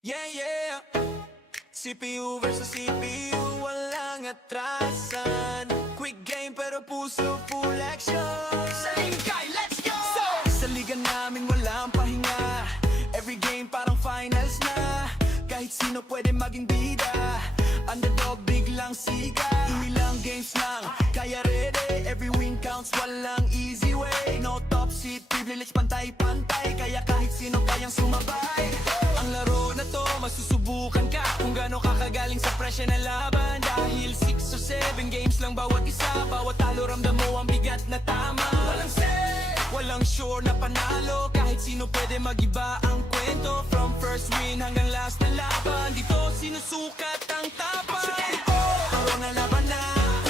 Yeah, yeah. CPU versus CPU, walang atrasan. Quick game pero puso full action. Sa lingkay, let's go! Sa liga namin walang pahinga. Every game parang finals na. Kahit sino pwede maging bida. Underdog biglang siga. Ilang games lang, kaya ready. Every win counts, walang easy way. No top seat, privilege pantay-pantay. Kaya kahit sino kayang sumabay. Ang laro na to, masusubukan ka kung gaano kakagaling sa presya na laban. Dahil 6 or 7 games lang bawat isa. Bawat talo ramdam mo ang bigat na tama. Walang set, walang sure na panalo. Kahit sino pwede magiba ang kwento. From first win hanggang last na laban, dito sinusukat ang tapan. Aro na laban na,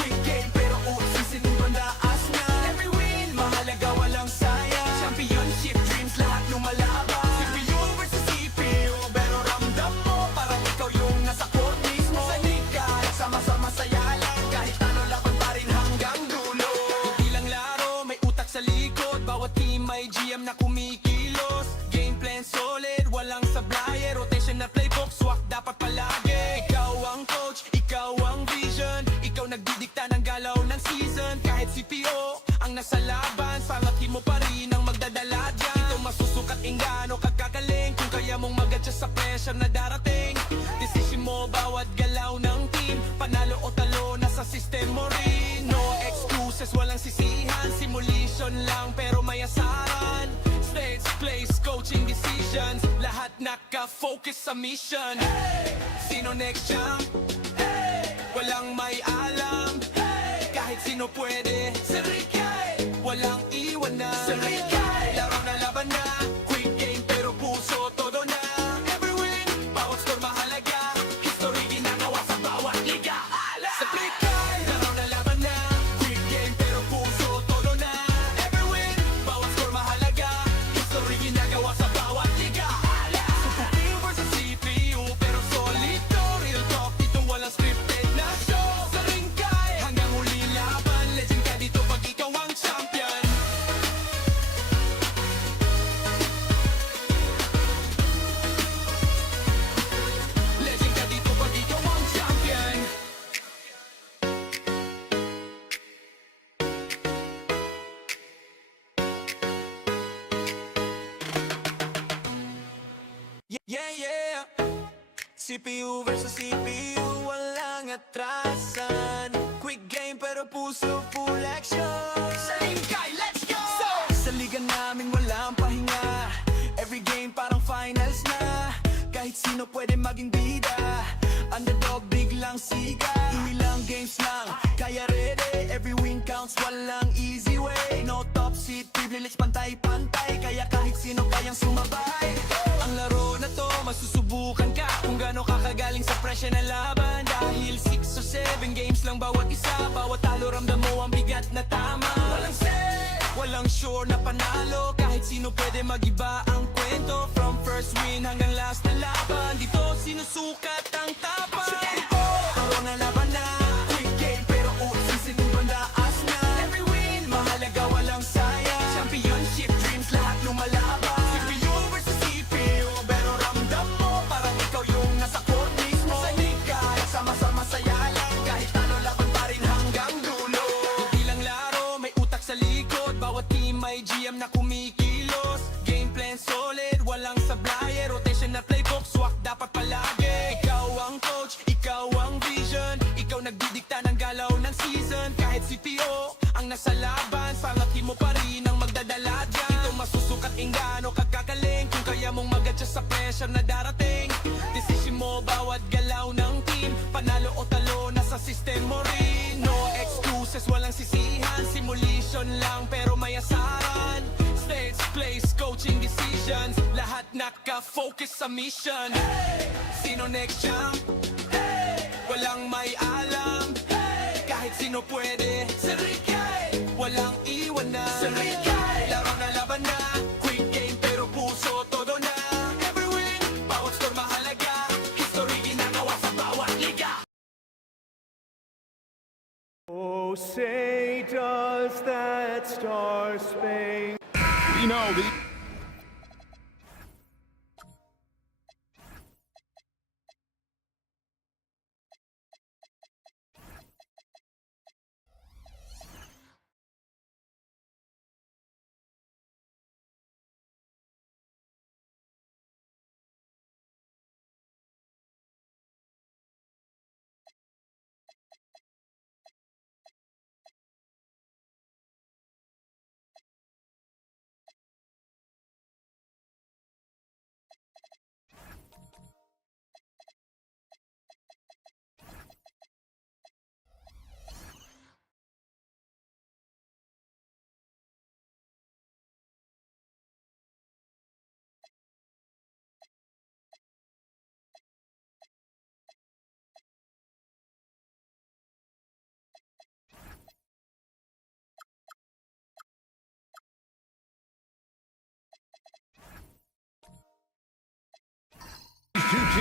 quick game pero usisin yung bandaas na. Every win, mahalaga walang sayang. Championship dreams, lahat lumalaban. CPU versus CPU, pero ramdam mo parang ikaw yung nasa court mismo. Sa liga, sama-sama saya lang. Kahit ano laban pa rin hanggang dulo. Hindi lang laro, may utak sa likod. Bawat team may GM na kumikilos. Game plan solid, walang sablay. Rotation na playbook, swak dapat palagi. Ikaw ang coach, ikaw ang vision. Ikaw nagdidikta ng galaw ng season. Kahit CPO ang nasa laban, pangatin mo pa rin ang magdadala dyan. Ito masusukat ingano kagkagaling. Kung kaya mong mag-adjust sa pressure na darating. Decision mo bawat galaw ng team. Panalo o talo, nasa system mo rin. No excuses, walang sisihan. Simulation lang pero may asaran. Stage, place, coaching decisions. Lahat naka-focus sa mission. Sino next champ? Walang may alam. Kahit sino pwede. Walang iwanan. Laro na laban na. Quick game pero puso todo na. Every win, bawat score mahalaga. History ginagawa sa bawat liga. Sa klikay, laro na laban na. Quick game pero puso todo na. Every win, bawat score mahalaga. History ginagawa sa bawat liga. CPU versus CPU pero solid to. Real talk, dito walang scripted na show. Sa ringkay, hanggang huli laban. Legend ka dito pag ikaw ang champion. Legend ka dito pag ikaw ang champion. Yeah, yeah. CPU versus CPU, walang atrasan. Quick game pero puso full action. Sa lingkay, let's go! Sa liga namin walang pahinga. Every game parang finals na. Kahit sino pwede maging bida. Underdog biglang siga. Ilang games lang, kaya ready. Every win counts, walang easy way. No top seat, privilege pantay-pantay. Kaya kahit sino kayang sumabay. Ang laro na to, masusubukan ka kung gaano kakagaling sa presya na laban. Dahil 6 or 7 games lang bawat isa. Bawat talo ramdam mo ang bigat na tama. Walang set, walang sure na panalo. Kahit sino pwede magiba ang kwento. From first win hanggang last na laban, dito sinusukat ang tapan. Aro na laban na, quick game pero usisin yung bandaas na. Every win, mahalaga walang sayang. Championship dreams, lahat lumalaban. CPU versus CPU, pero ramdam mo parang ikaw yung nasa court mismo. Sa liga, sama-sama saya lang. Kahit ano laban pa rin hanggang dulo. Hindi lang laro, may utak sa likod. Bawat team may GM na kumikilos. Game plan solid, walang sablay. Rotation na playbook, swak dapat palagi. Ikaw ang coach, ikaw ang vision. Ikaw nagdidikta ng galaw ng season. Kahit CPO ang nasa laban, pangatin mo pa rin ang magdadala dyan. Ito masusukat ingano kagkagaling. Kung kaya mong mag-adjust sa pressure na darating. Decision mo bawat galaw ng team. Panalo o talo, nasa system mo rin. No excuses, walang sisihan. Simulation lang pero may asaran. Stage, place, coaching decisions. Lahat naka-focus sa mission. Sino next champ? Walang may alam. Kahit sino pwede. Walang iwanan. Laro na laban na. Quick game pero puso todo na. Every win, bawat score mahalaga. History ginagawa sa bawat liga. Oh, say does that star-spangled You know, the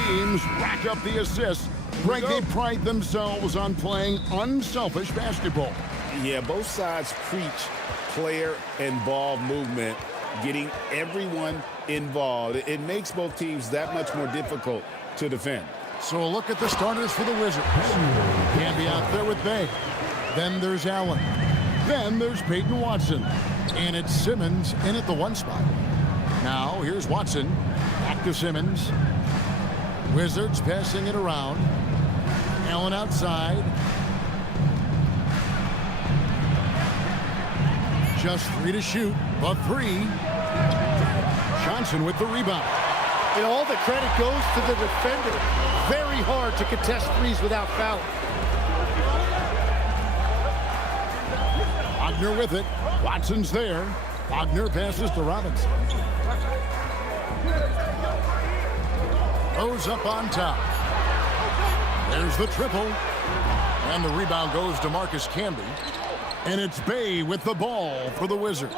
teams rack up the assists. Greg, they pride themselves on playing unselfish basketball. Yeah, both sides preach player and ball movement, getting everyone involved. It makes both teams that much more difficult to defend. So a look at the starters for the Wizards. Camby out there with Bay. Then there's Allen. Then there's Peyton Watson. And it's Simmons in at the 1 spot. Now here's Watson. Back to Simmons. Wizards passing it around. Allen outside. Just 3 to shoot, but 3. Johnson with the rebound. And all the credit goes to the defender. Very hard to contest threes without fouling. Wagner with it. Watson's there. Wagner passes to Robinson. Rose up on top. There's the triple. And the rebound goes to Marcus Camby. And it's Bay with the ball for the Wizards.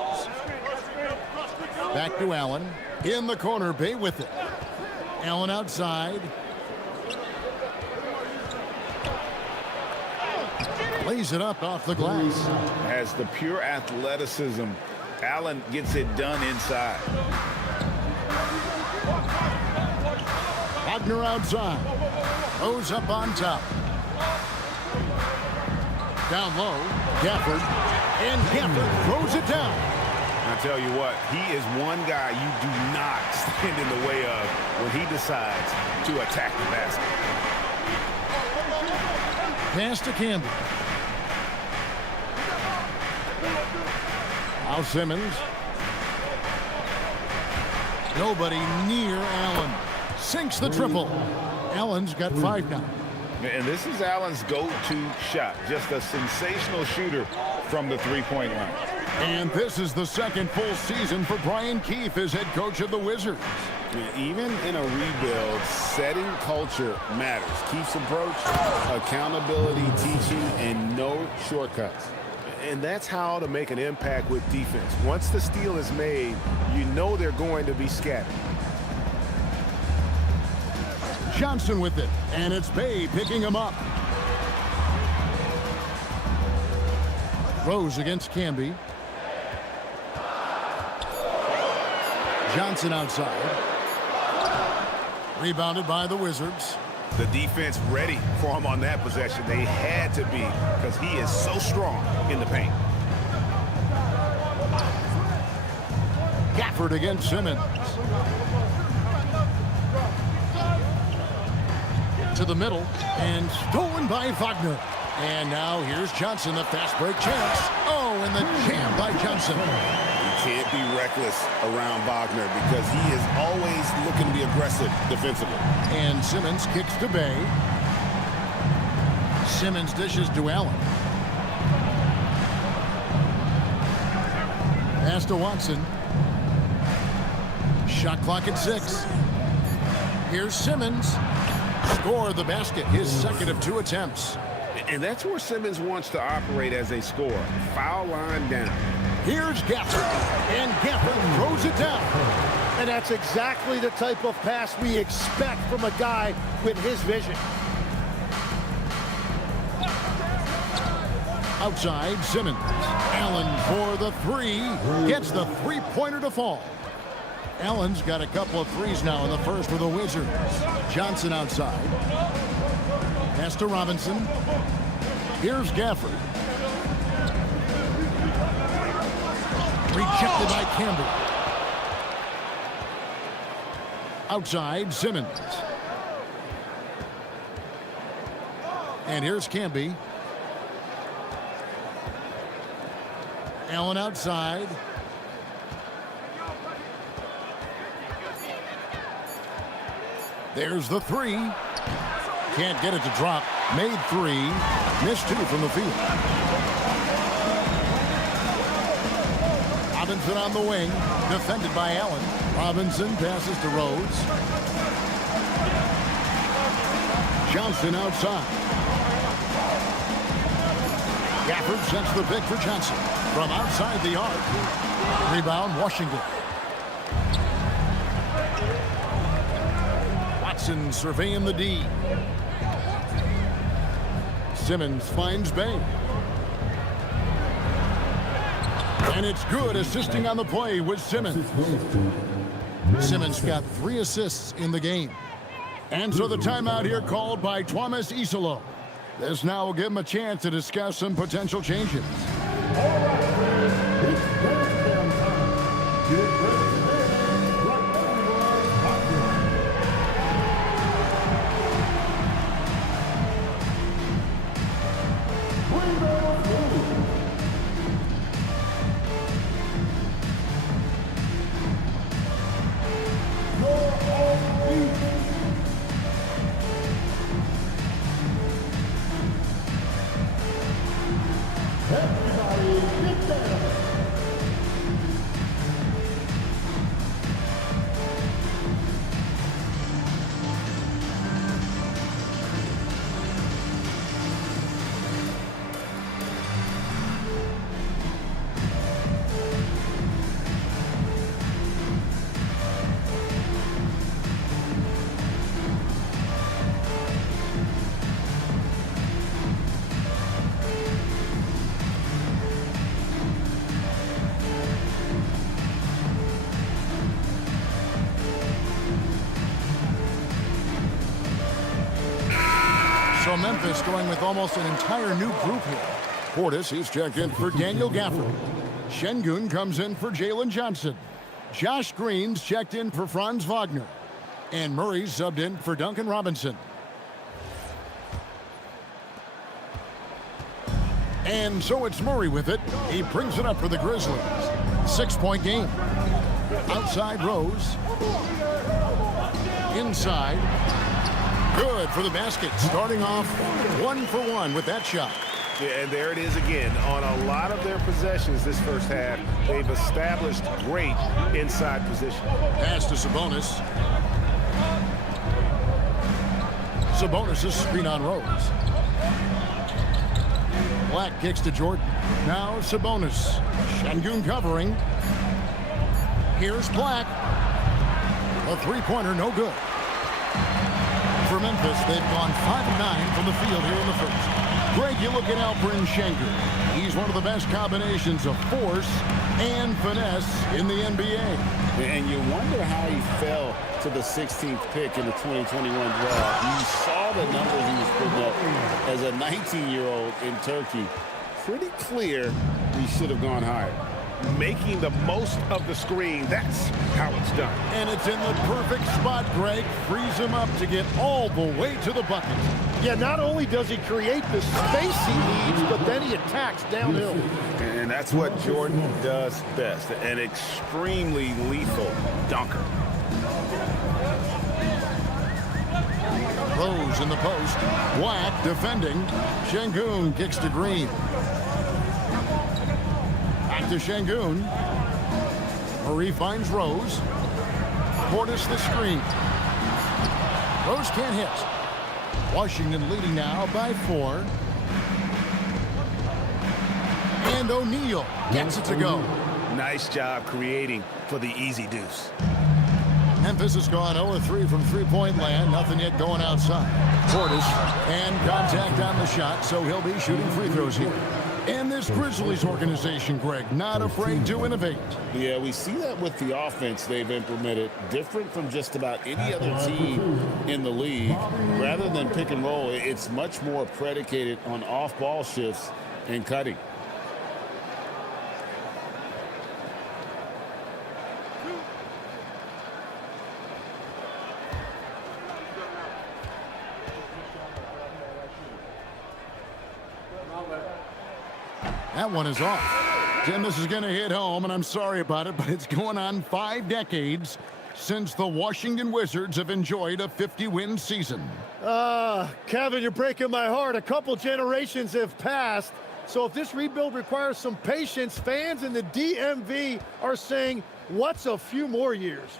Back to Allen. In the corner, Bay with it. Allen outside. Lays it up off the glass. Has the pure athleticism. Allen gets it done inside. Wagner outside. Rose up on top. Down low. Gafford. And Gafford throws it down. I tell you what, he is one guy you do not stand in the way of when he decides to attack the basket. Pass to Campbell. Now Simmons. Nobody near Allen. Sinks the triple. Allen's got 5 now. And this is Allen's go-to shot. Just a sensational shooter from the three-point line. And this is the second full season for Brian Keefe as head coach of the Wizards. Even in a rebuild, setting culture matters. Keefe's approach, accountability, teaching, and no shortcuts. And that's how to make an impact with defense. Once the steal is made, you know they're going to be scattered. Johnson with it, and it's Bay picking him up. Rose against Camby. Johnson outside. Rebounded by the Wizards. The defense ready for him on that possession. They had to be because he is so strong in the paint. Gafford against Simmons. To the middle, and stolen by Wagner. And now here's Johnson, the fast break chance. Oh, and the jam by Johnson. You can't be reckless around Wagner because he is always looking to be aggressive defensively. And Simmons kicks to Bay. Simmons dishes to Allen. Pass to Watson. Shot clock at 6. Here's Simmons. Score the basket, his second of 2 attempts. And that's where Simmons wants to operate as a scorer. Foul line down. Here's Gafford, and Gafford throws it down. And that's exactly the type of pass we expect from a guy with his vision. Outside, Simmons. Allen for the 3. Gets the three-pointer to fall. Allen's got a couple of threes now in the first for the Wizards. Johnson outside. Pass to Robinson. Here's Gafford. Rejected by Campbell. Outside, Simmons. And here's Camby. Allen outside. There's the 3. Can't get it to drop. Made 3. Missed 2 from the field. Robinson on the wing. Defended by Allen. Robinson passes to Rhodes. Johnson outside. Gafford sets the pick for Johnson. From outside the arc. Rebound, Washington. Watson surveying the D. Simmons finds Bay. And it's good, assisting on the play with Simmons. Simmons got 3 assists in the game. And so the timeout here called by Thomas Isolo. This now will give him a chance to discuss some potential changes. So Memphis going with almost an entire new group here. Portis, he's checked in for Daniel Gafford. Şengün comes in for Jalen Johnson. Josh Green's checked in for Franz Wagner. And Murray's subbed in for Duncan Robinson. And so it's Murray with it. He brings it up for the Grizzlies. 6-point game. Outside Rose. Inside. Good for the basket. Starting off 1 for 1 with that shot. Yeah, and there it is again. On a lot of their possessions this first half, they've established great inside position. Pass to Sabonis. Sabonis' screen on Rose. Black kicks to Jordan. Now Sabonis. Şengün covering. Here's Black. A three-pointer, no good. For Memphis, they've gone 5-9 from the field here in the first. Greg, you look at Alperen Şengün. He's one of the best combinations of force and finesse in the NBA. And you wonder how he fell to the 16th pick in the 2021 draft. You saw the numbers he was putting up as a 19-year-old in Turkey. Pretty clear he should have gone higher. Making the most of the screen, that's how it's done. And it's in the perfect spot, Greg. Frees him up to get all the way to the bucket. Yeah, not only does he create the space he needs, but then he attacks downhill. And that's what Jordan does best, an extremely lethal dunker. Rose in the post. Black defending. Şengün kicks to Green. Back to Şengün. Murray finds Rose. Portis the screen. Rose can't hit. Washington leading now by 4. And O'Neal gets it to go. Nice job creating for the easy deuce. Memphis has gone 0-3 from three-point land. Nothing yet going outside. Portis and contact on the shot, so he'll be shooting free throws here. And this Grizzlies organization, Greg, not afraid to innovate. Yeah, we see that with the offense they've implemented, different from just about any other team in the league. Rather than pick and roll, it's much more predicated on off-ball shifts and cutting. That one is off. Jim, this is going to hit home, and I'm sorry about it, but it's going on 5 decades since the Washington Wizards have enjoyed a 50-win season. Kevin, you're breaking my heart. A couple generations have passed. So if this rebuild requires some patience, fans in the DMV are saying, what's a few more years?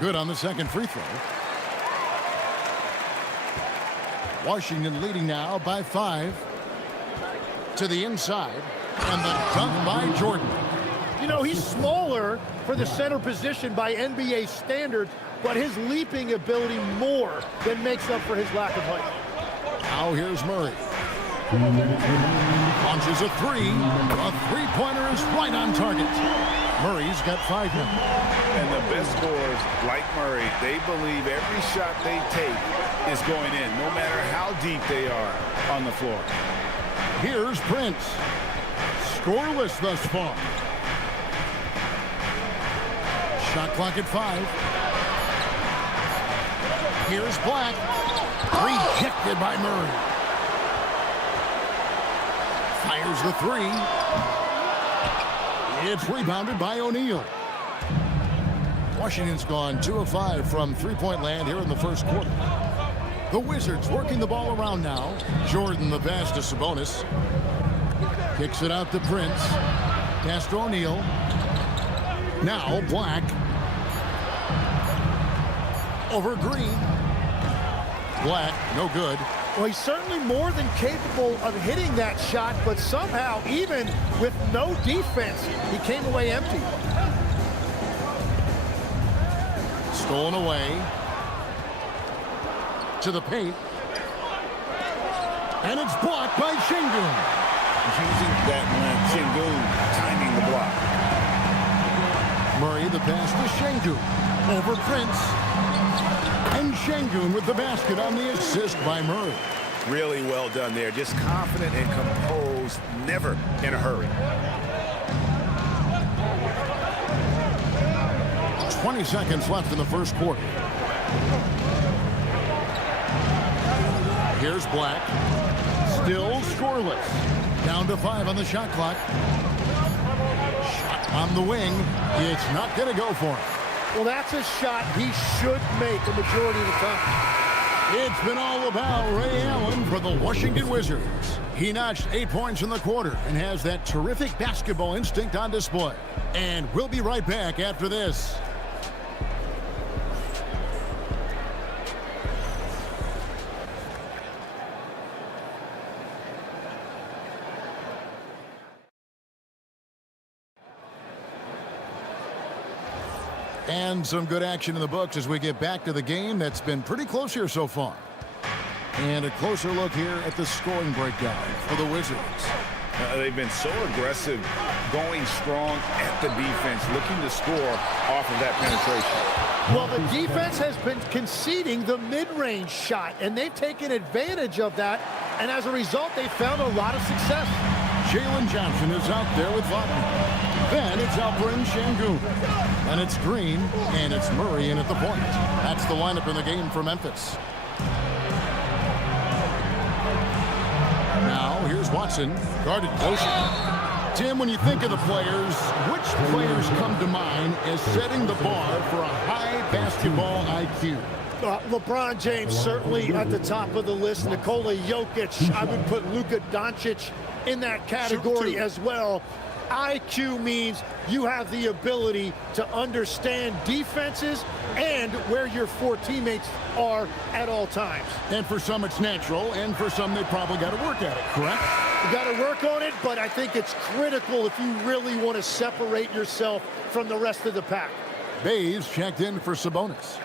Good on the second free throw. Washington leading now by 5. To the inside. And the dunk by Jordan. You know, he's smaller for the center position by NBA standards, but his leaping ability more than makes up for his lack of height. Now here's Murray. Launches a three. A three-pointer is right on target. Murray's got 5 now. And the best scorers, like Murray, they believe every shot they take is going in, no matter how deep they are on the floor. Here's Prince. Scoreless thus far. Shot clock at 5. Here's Black. Rejected by Murray. Fires the three. It's rebounded by O'Neal. Washington's gone 2 of 5 from three-point land here in the first quarter. The Wizards working the ball around now. Jordan the pass to Sabonis. Kicks it out to Prince. Pass to O'Neal. Now Black. Over Green. Black, no good. Well, he's certainly more than capable of hitting that shot, but somehow, even with no defense, he came away empty. Stolen away. To the paint. And it's blocked by Şengün. Using that length, Şengün timing the block. Murray the pass to Şengün. Over Prince. And Şengün with the basket on the assist by Murray. Really well done there. Just confident and composed, never in a hurry. 20 seconds left in the first quarter. Here's Black. Still scoreless. Down to 5 on the shot clock. Shot on the wing. It's not going to go for him. Well, that's a shot he should make a majority of the time. It's been all about Ray Allen for the Washington Wizards. He notched 8 points in the quarter and has that terrific basketball instinct on display. And we'll be right back after this. And some good action in the books as we get back to the game that's been pretty close here so far. And a closer look here at the scoring breakdown for the Wizards. They've been so aggressive, going strong at the defense, looking to score off of that penetration. Well, the defense has been conceding the mid-range shot, and they've taken advantage of that, and as a result, they found a lot of success. Jalen Johnson is out there with Wagner. Then it's Alperen Şengün. And it's Green, and it's Murray in at the point. That's the lineup in the game for Memphis. Now, here's Watson, guarded closer. Tim, when you think of the players, which players come to mind as setting the bar for a high basketball IQ? LeBron James certainly at the top of the list. Nikola Jokic, I would put Luka Doncic in that category as well. IQ means you have the ability to understand defenses and where your 4 teammates are at all times. And for some it's natural, and for some they probably got to work at it, correct? You got to work on it, but I think it's critical if you really want to separate yourself from the rest of the pack. Bays checked in for Sabonis.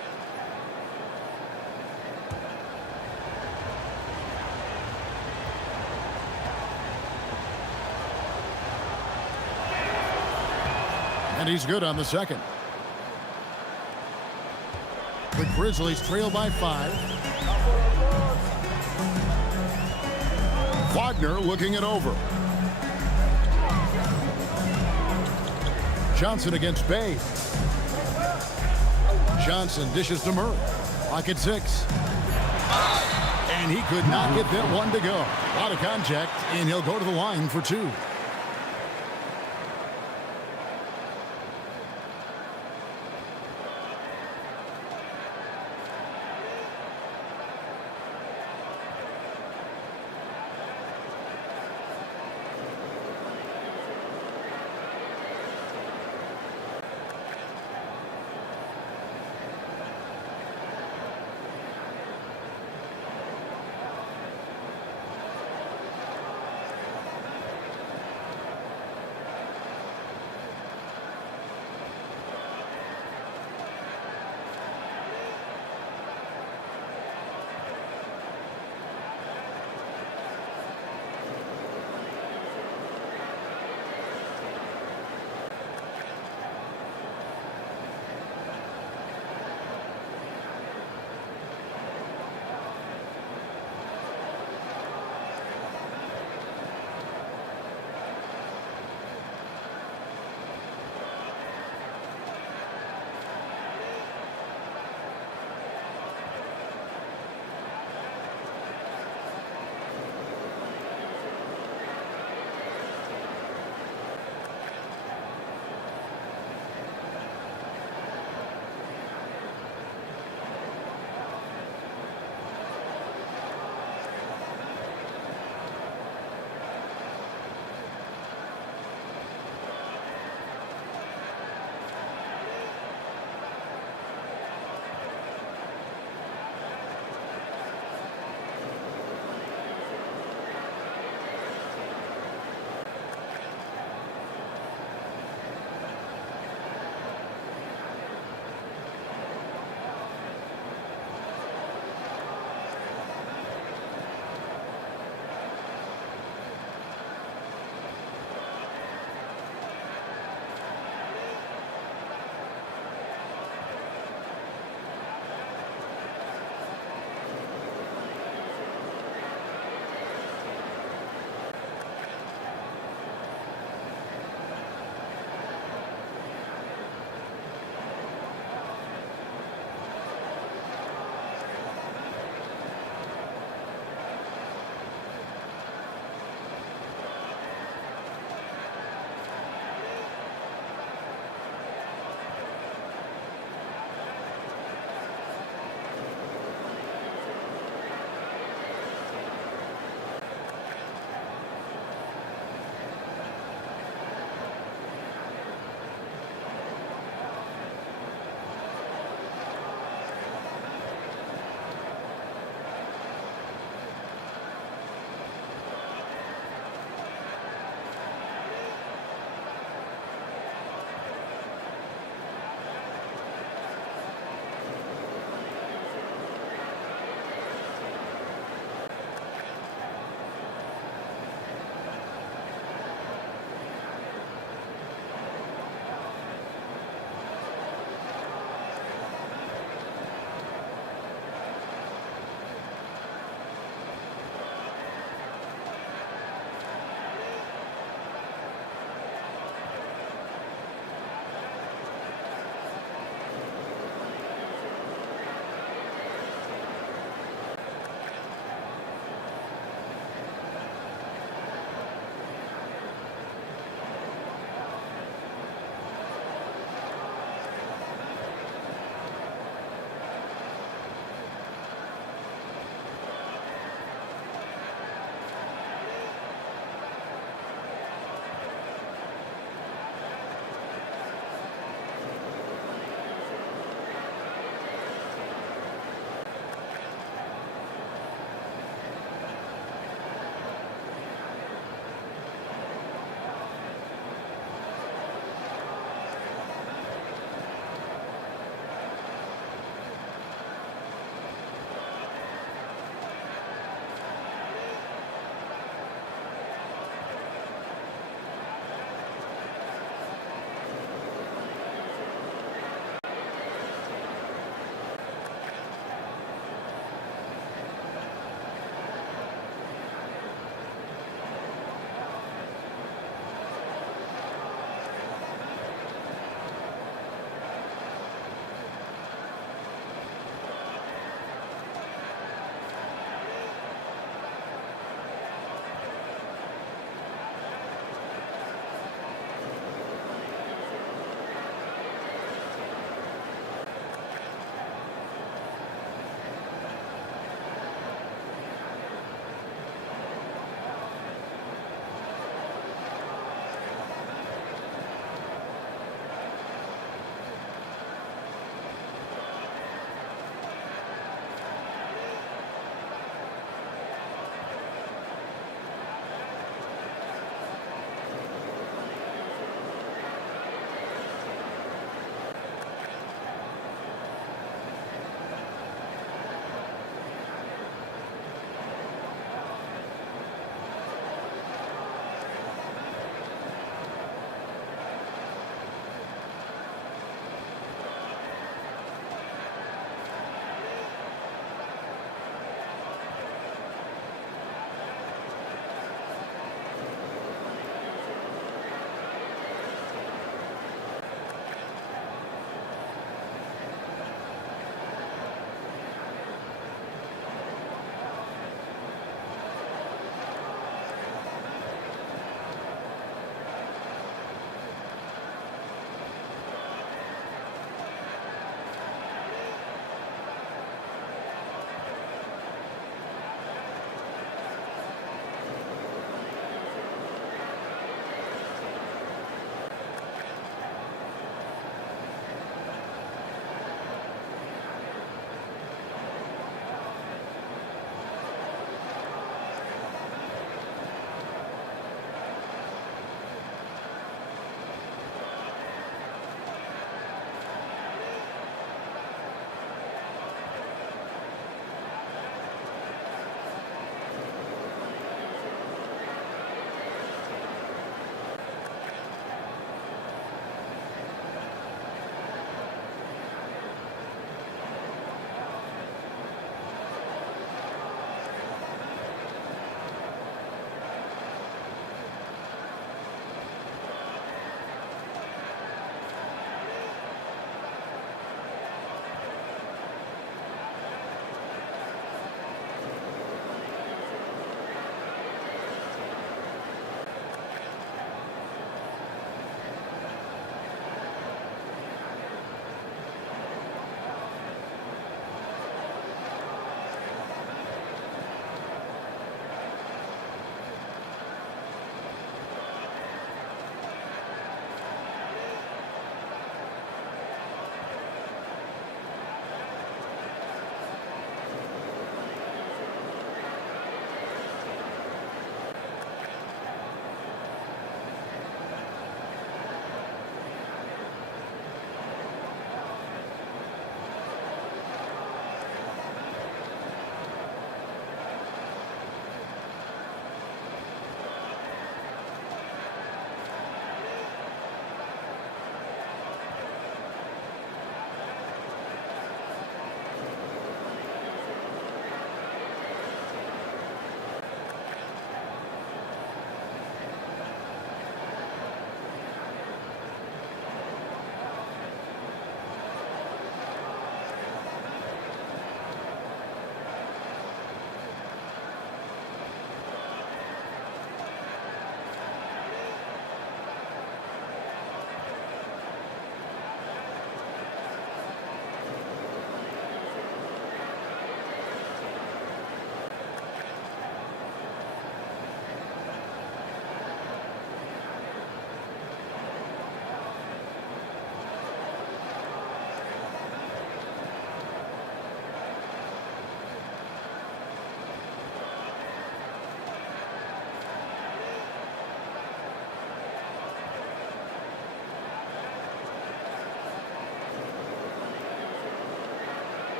And he's good on the second. The Grizzlies trail by 5. Wagner looking it over. Johnson against Bay. Johnson dishes to Murray. Clock at 6. And he could not get that one to go. Out of contact, and he'll go to the line for 2.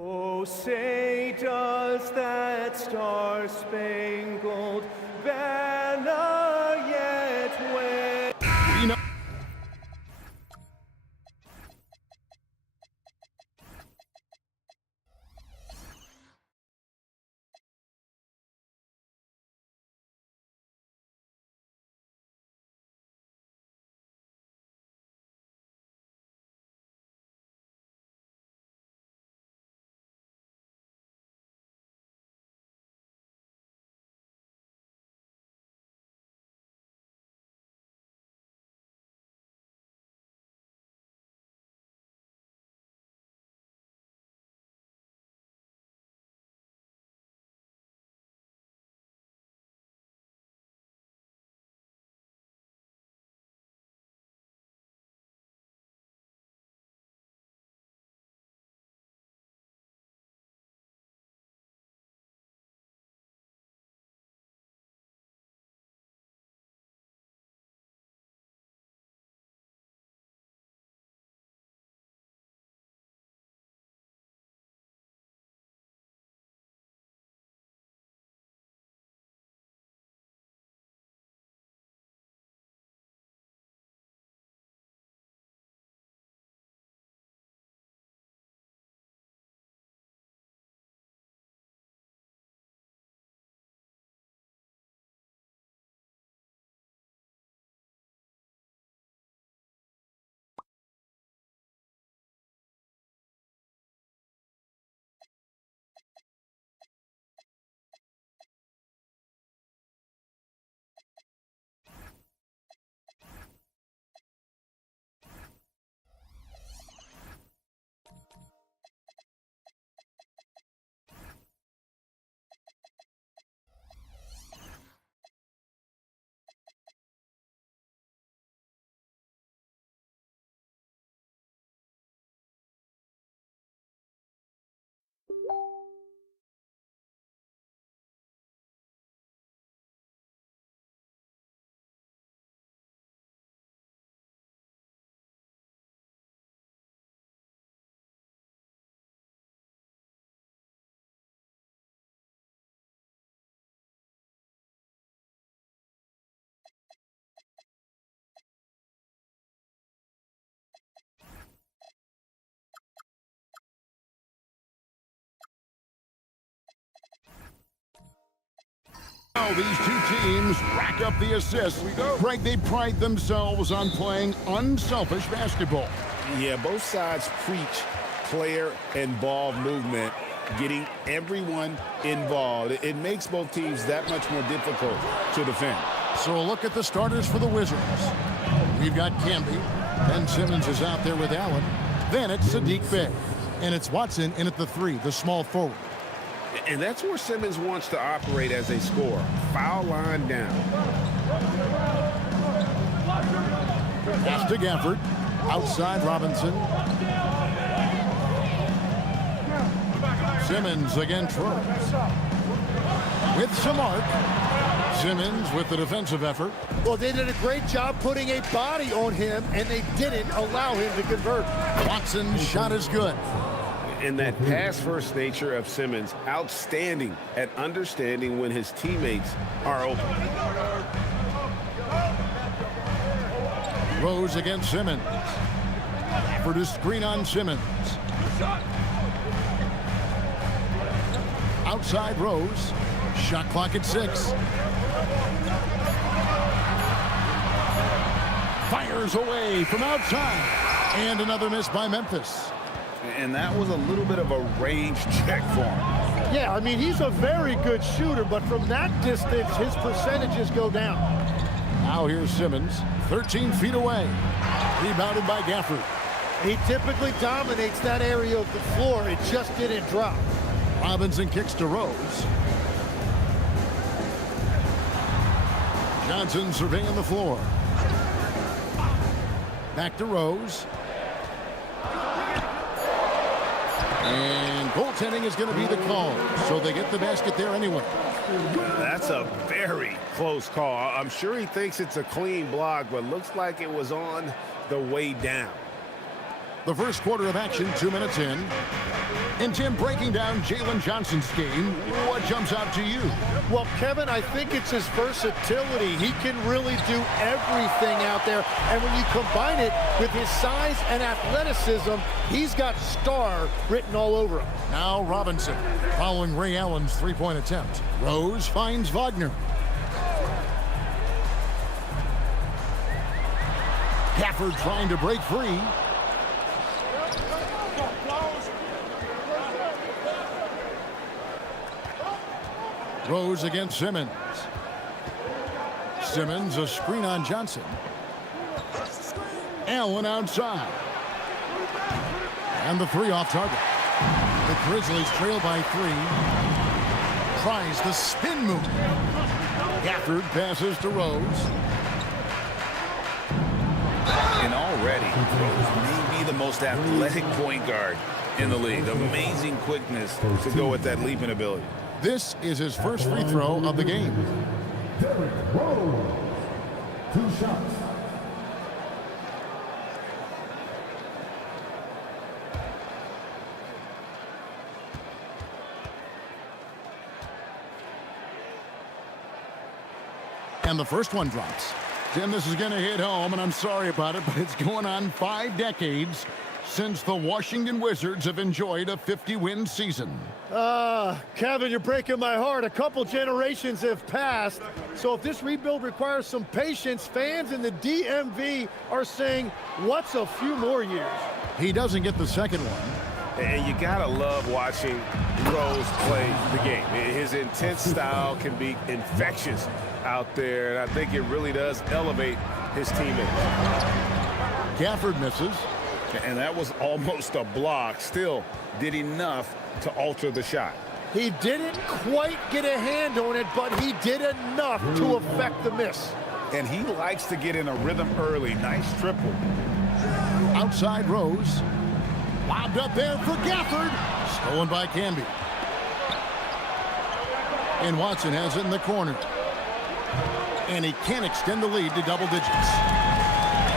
Oh, say does that star-spangled banner yet wave? We know. Now these two teams rack up the assists. Greg, they pride themselves on playing unselfish basketball. Yeah, both sides preach player and ball movement, getting everyone involved. It makes both teams that much more difficult to defend. So a look at the starters for the Wizards. We've got Camby. Ben Simmons is out there with Allen. Then it's Sadiq Bey. And it's Watson in at the 3, the small forward. And that's where Simmons wants to operate as a scorer. Foul line down. Pass to Gafford. Outside Robinson. Simmons against Rose. With some arc. Simmons with the defensive effort. Well, they did a great job putting a body on him, and they didn't allow him to convert. Watson's shot is good. And that pass-first nature of Simmons, outstanding at understanding when his teammates are open. Rose against Simmons. For the screen on Simmons. Outside Rose. Shot clock at 6. Fires away from outside. And another miss by Memphis. And that was a little bit of a range check for him. Yeah, I mean, he's a very good shooter, but from that distance, his percentages go down. Now here's Simmons, 13 feet away. Rebounded by Gafford. He typically dominates that area of the floor. It just didn't drop. Robinson kicks to Rose. Johnson surveying the floor. Back to Rose. And goaltending is going to be the call, so they get the basket there anyway. That's a very close call. I'm sure he thinks it's a clean block, but looks like it was on the way down. The first quarter of action, 2 minutes in. And Tim, breaking down Jalen Johnson's game, what jumps out to you? Well, Kevin, I think it's his versatility. He can really do everything out there. And when you combine it with his size and athleticism, he's got star written all over him. Now Robinson, following Ray Allen's three-point attempt. Rose finds Wagner. Gafford trying to break free. Rose against Simmons. Simmons, a screen on Johnson. Allen outside. And the three off target. The Grizzlies trail by 3. Tries the spin move. Gafford passes to Rose. And already, Rose may be the most athletic point guard in the league. Amazing quickness to go with that leaping ability. This is his first free throw of the game. 2 shots. And the first one drops. Tim, this is going to hit home, and I'm sorry about it, but it's going on 5 decades since the Washington Wizards have enjoyed a 50-win season. Kevin, you're breaking my heart. A couple generations have passed. So if this rebuild requires some patience, fans in the DMV are saying, what's a few more years? He doesn't get the second one. And you gotta love watching Rose play the game. His intense style can be infectious out there, and I think it really does elevate his teammates. Gafford misses. And that was almost a block. Still did enough to alter the shot. He didn't quite get a hand on it, but he did enough to affect the miss. And he likes to get in a rhythm early. Nice triple. Outside Rose. Lobbed up there for Gafford. Stolen by Camby. And Watson has it in the corner. And he can't extend the lead to double digits.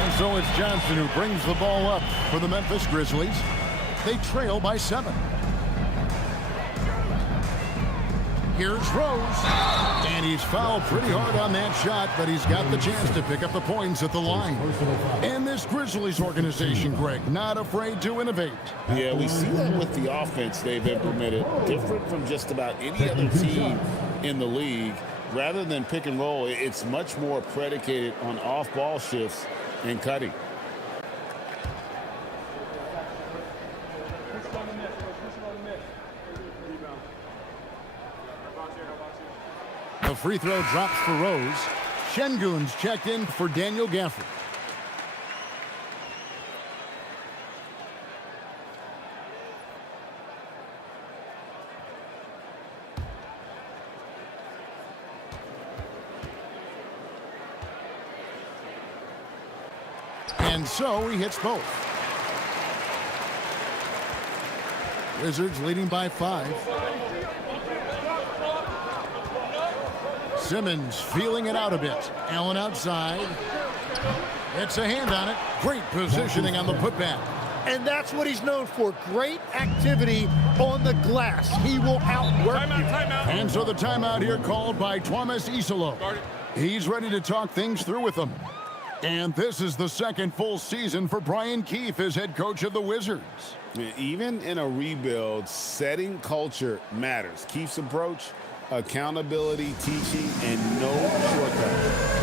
And so it's Johnson who brings the ball up for the Memphis Grizzlies. They trail by 7. Here's Rose. And he's fouled pretty hard on that shot, but he's got the chance to pick up the points at the line. And this Grizzlies organization, Greg, not afraid to innovate. Yeah, we see that with the offense they've implemented. Different from just about any other team in the league. Rather than pick and roll, it's much more predicated on off-ball shifts and cutting. The free throw drops for Rose. Şengün's checked in for Daniel Gafford. And so he hits both. Wizards leading by 5. Simmons feeling it out a bit. Allen outside. It's a hand on it. Great positioning on the putback. And that's what he's known for. Great activity on the glass. He will outwork you. And so the timeout here called by Thomas Isolo. He's ready to talk things through with them. And this is the second full season for Brian Keefe as head coach of the Wizards. Even in a rebuild, setting culture matters. Keefe's approach, accountability, teaching, and no shortcuts.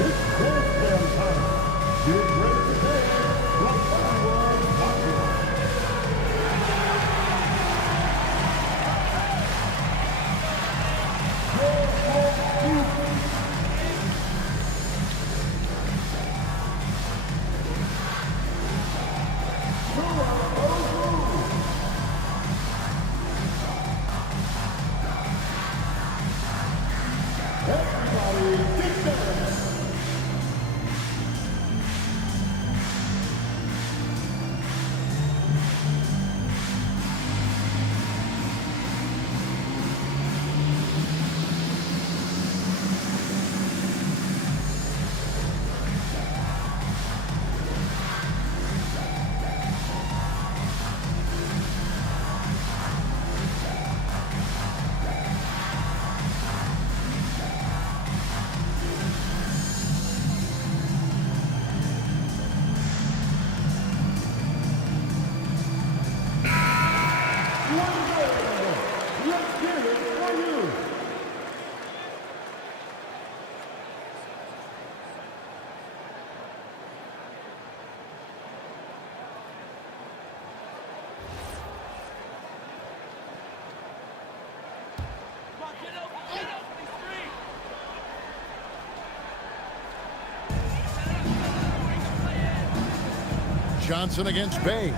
Johnson against Bay.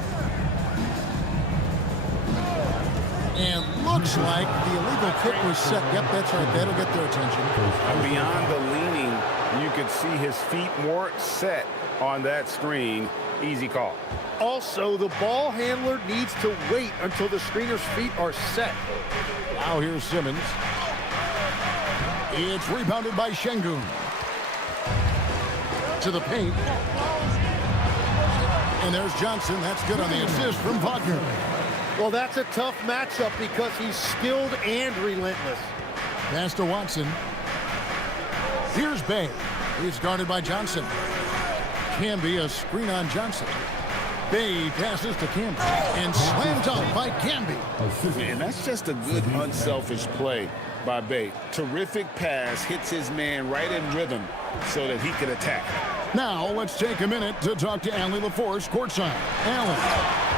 And looks like the illegal kick was set. Yep, that's right. That'll get their attention. Beyond the leaning, you could see his feet more set on that screen. Easy call. Also, the ball handler needs to wait until the screener's feet are set. Now here's Simmons. It's rebounded by Şengün. To the paint. And there's Johnson. That's good on the assist from Wagner. Well, that's a tough matchup because he's skilled and relentless. Pass to Watson. Here's Bay. He's guarded by Johnson. Canby, a screen on Johnson. Bay passes to Canby and slammed up by Canby. Man, that's just a good unselfish play by Bay. Terrific pass, hits his man right in rhythm so that he can attack. Now let's take a minute to talk to Allie LaForce courtside. Allie.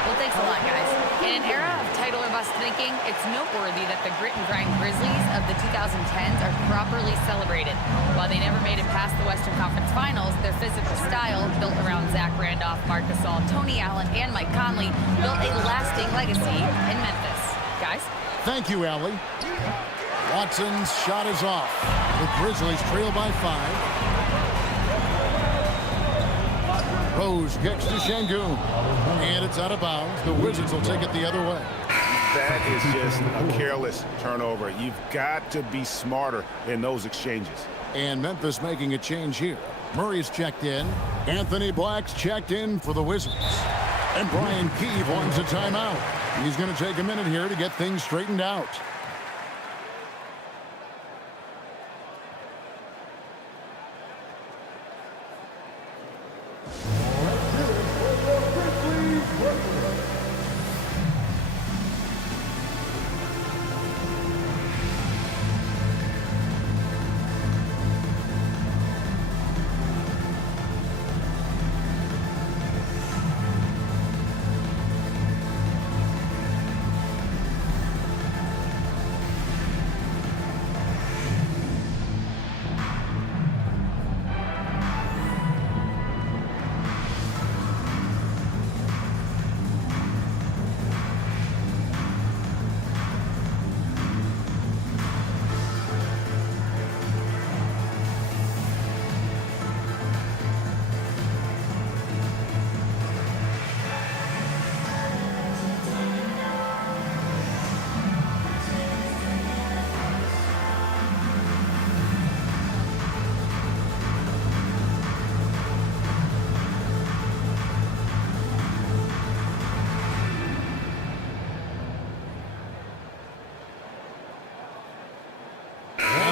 Well, thanks a lot, guys. In an era of title or bust thinking, it's noteworthy that the grit and grind Grizzlies of the 2010s are properly celebrated. While they never made it past the Western Conference Finals, their physical style, built around Zach Randolph, Marc Gasol, Tony Allen, and Mike Conley, built a lasting legacy in Memphis. Guys? Thank you, Allie. Watson's shot is off. The Grizzlies trail by 5. Rose kicks to Şengün. And it's out of bounds. The Wizards will take it the other way. That is just a careless turnover. You've got to be smarter in those exchanges. And Memphis making a change here. Murray's checked in. Anthony Black's checked in for the Wizards. And Brian Keefe wants a timeout. He's going to take a minute here to get things straightened out.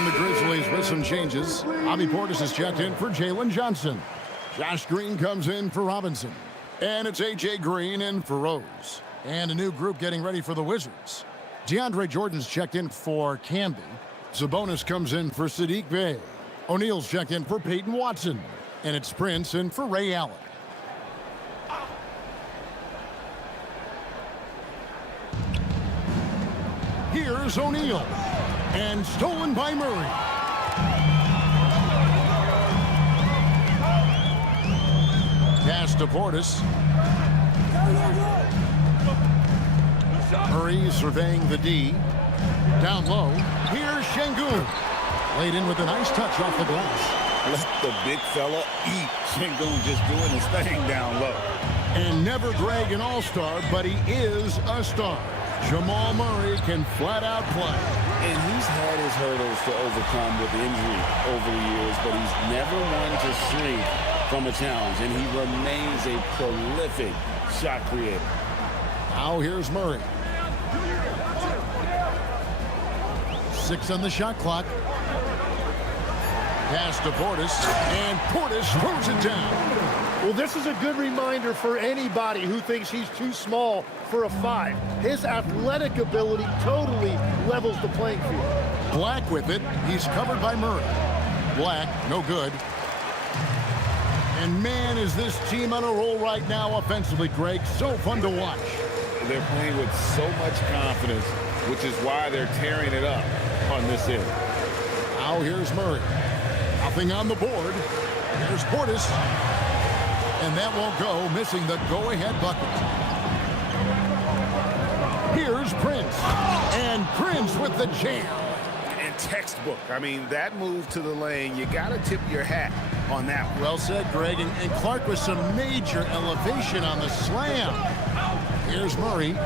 The Grizzlies with some changes. Bobby Portis is checked in for Jalen Johnson. Josh Green comes in for Robinson. And it's A.J. Green in for Rose. And a new group getting ready for the Wizards. DeAndre Jordan's checked in for Canby. Sabonis comes in for Sadiq Bey. O'Neal's checked in for Peyton Watson. And it's Prince in for Ray Allen. Here's O'Neal. And stolen by Murray. Pass to Portis. Murray surveying the D. Down low. Here's Şengün. Laid in with a nice touch off the glass. Let the big fella eat. Şengün just doing his thing down low. And never Greg an all-star, but he is a star. Jamal Murray can flat out play. And he's had his hurdles to overcome with injury over the years, but he's never one to shrink from a challenge, and he remains a prolific shot creator. Now here's Murray. 6 on the shot clock. Pass to Portis, and Portis throws it down. Well, this is a good reminder for anybody who thinks he's too small for a 5. His athletic ability totally levels the playing field. Black with it. He's covered by Murray. Black, no good. And man, is this team on a roll right now offensively, Greg. So fun to watch. They're playing with so much confidence, which is why they're tearing it up on this end. Now here's Murray. Nothing on the board. There's Portis. And that won't go, missing the go-ahead bucket. Here's Prince. And Prince with the jam. And textbook. I mean, that move to the lane, you got to tip your hat on that one. Well said, Greg. And Clark with some major elevation on the slam. Here's Murray.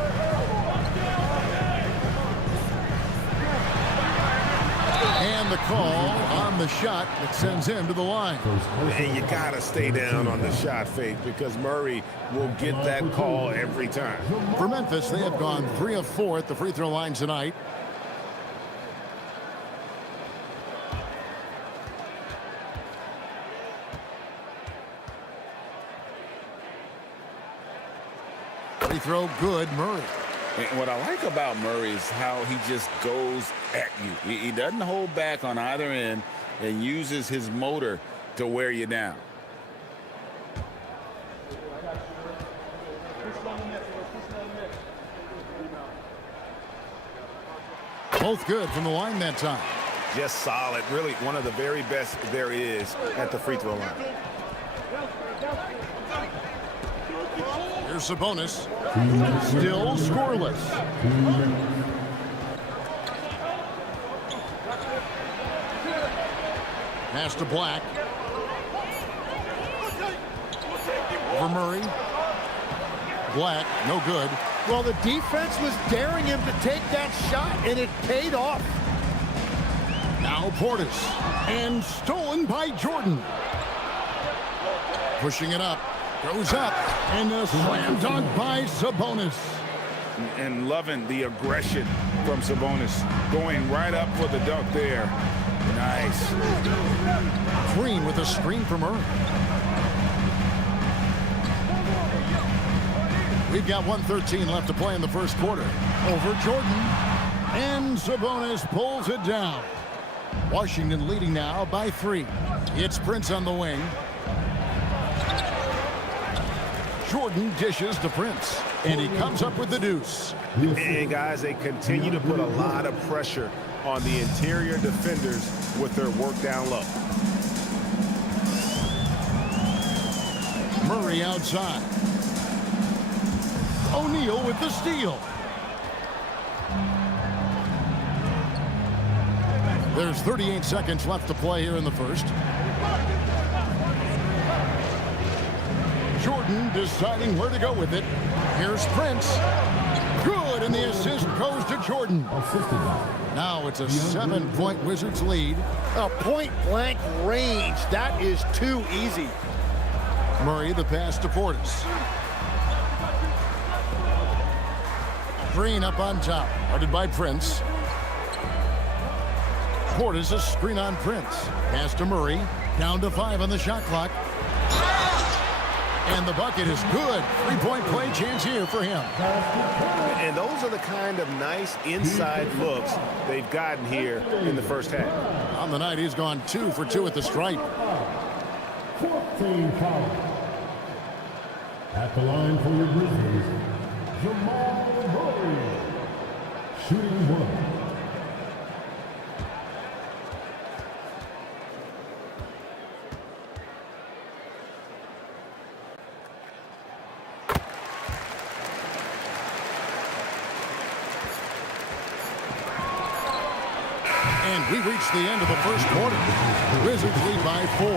And the call on the shot that sends him to the line. And you got to stay down on the shot fake because Murray will get that call every time. For Memphis, they have gone 3 of 4 at the free throw line tonight. Free throw good, Murray. And what I like about Murray is how he just goes at you. He doesn't hold back on either end and uses his motor to wear you down. Both good from the line that time. Just solid. Really one of the very best there is at the free throw line. Here's Sabonis. Still scoreless. Pass to Black. Over Murray. Black, no good. Well, the defense was daring him to take that shot, and it paid off. Now Portis. And stolen by Jordan. Pushing it up. Goes up. And a slam dunk by Sabonis. And loving the aggression from Sabonis. Going right up for the dunk there. Nice. Green with a screen from Murray. We've got 1:13 left to play in the first quarter. Over Jordan. And Sabonis pulls it down. Washington leading now by 3. It's Prince on the wing. Jordan dishes to Prince. And he comes up with the deuce. And guys, they continue to put a lot of pressure on the interior defenders with their work down low. Murray outside. O'Neal with the steal. There's 38 seconds left to play here in the first. Jordan deciding where to go with it. Here's Prince. Good, and the assist goes to Jordan. Now it's a 7-point Wizards lead. A point-blank range. That is too easy. Murray the pass to Portis. Green up on top. Guarded by Prince. Portis a screen on Prince. Pass to Murray. Down to 5 on the shot clock. And the bucket is good. 3-point play chance here for him. And those are the kind of nice inside looks they've gotten here in the first half. On the night, he's gone 2 for 2 at the stripe. 14 foul. At the line for your Grizzlies, Jamal Murray. Shooting 1. And we reach the end of the first quarter. Wizards lead by 4.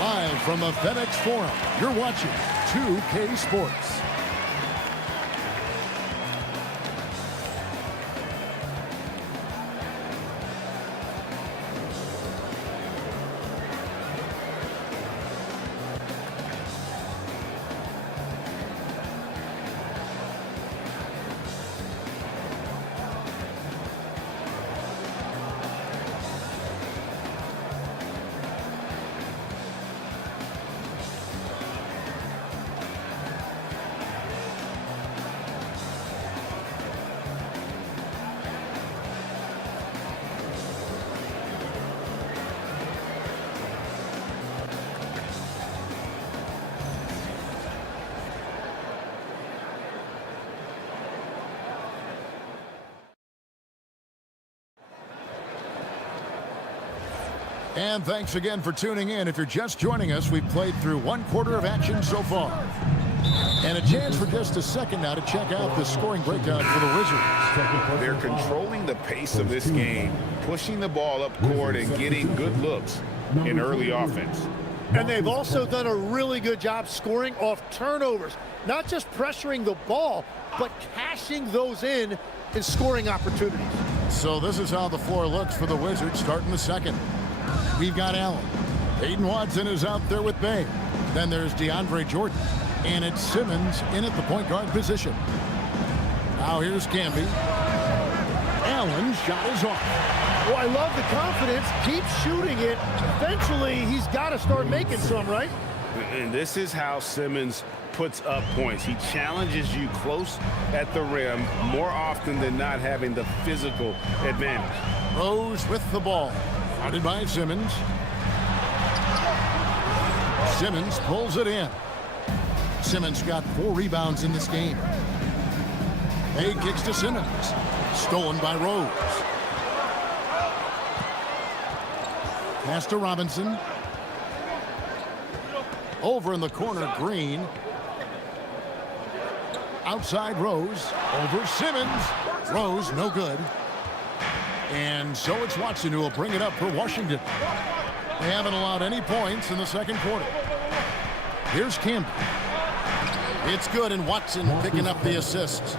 Live from the FedEx Forum, you're watching 2K Sports. And thanks again for tuning in. If you're just joining us, we've played through 1/4 of action so far. And a chance for just a second now to check out the scoring breakdown for the Wizards. They're controlling the pace of this game, pushing the ball up court and getting good looks in early offense. And they've also done a really good job scoring off turnovers. Not just pressuring the ball, but cashing those in and scoring opportunities. So this is how the floor looks for the Wizards starting the second. We've got Allen. Peyton Watson is out there with Bay. Then there's DeAndre Jordan. And it's Simmons in at the point guard position. Now here's Camby. Allen's shot is off. Well, I love the confidence. Keep shooting it. Eventually, he's got to start making some, right? And this is how Simmons puts up points. He challenges you close at the rim more often than not, having the physical advantage. Rose with the ball. Guarded by Simmons. Simmons pulls it in. Simmons got 4 rebounds in this game. Hay kicks to Simmons. Stolen by Rose. Pass to Robinson. Over in the corner, Green. Outside Rose. Over Simmons. Rose, no good. And so it's Watson who will bring it up for Washington. They haven't allowed any points in the second quarter. Here's Camby. It's good, and Watson picking up the assists.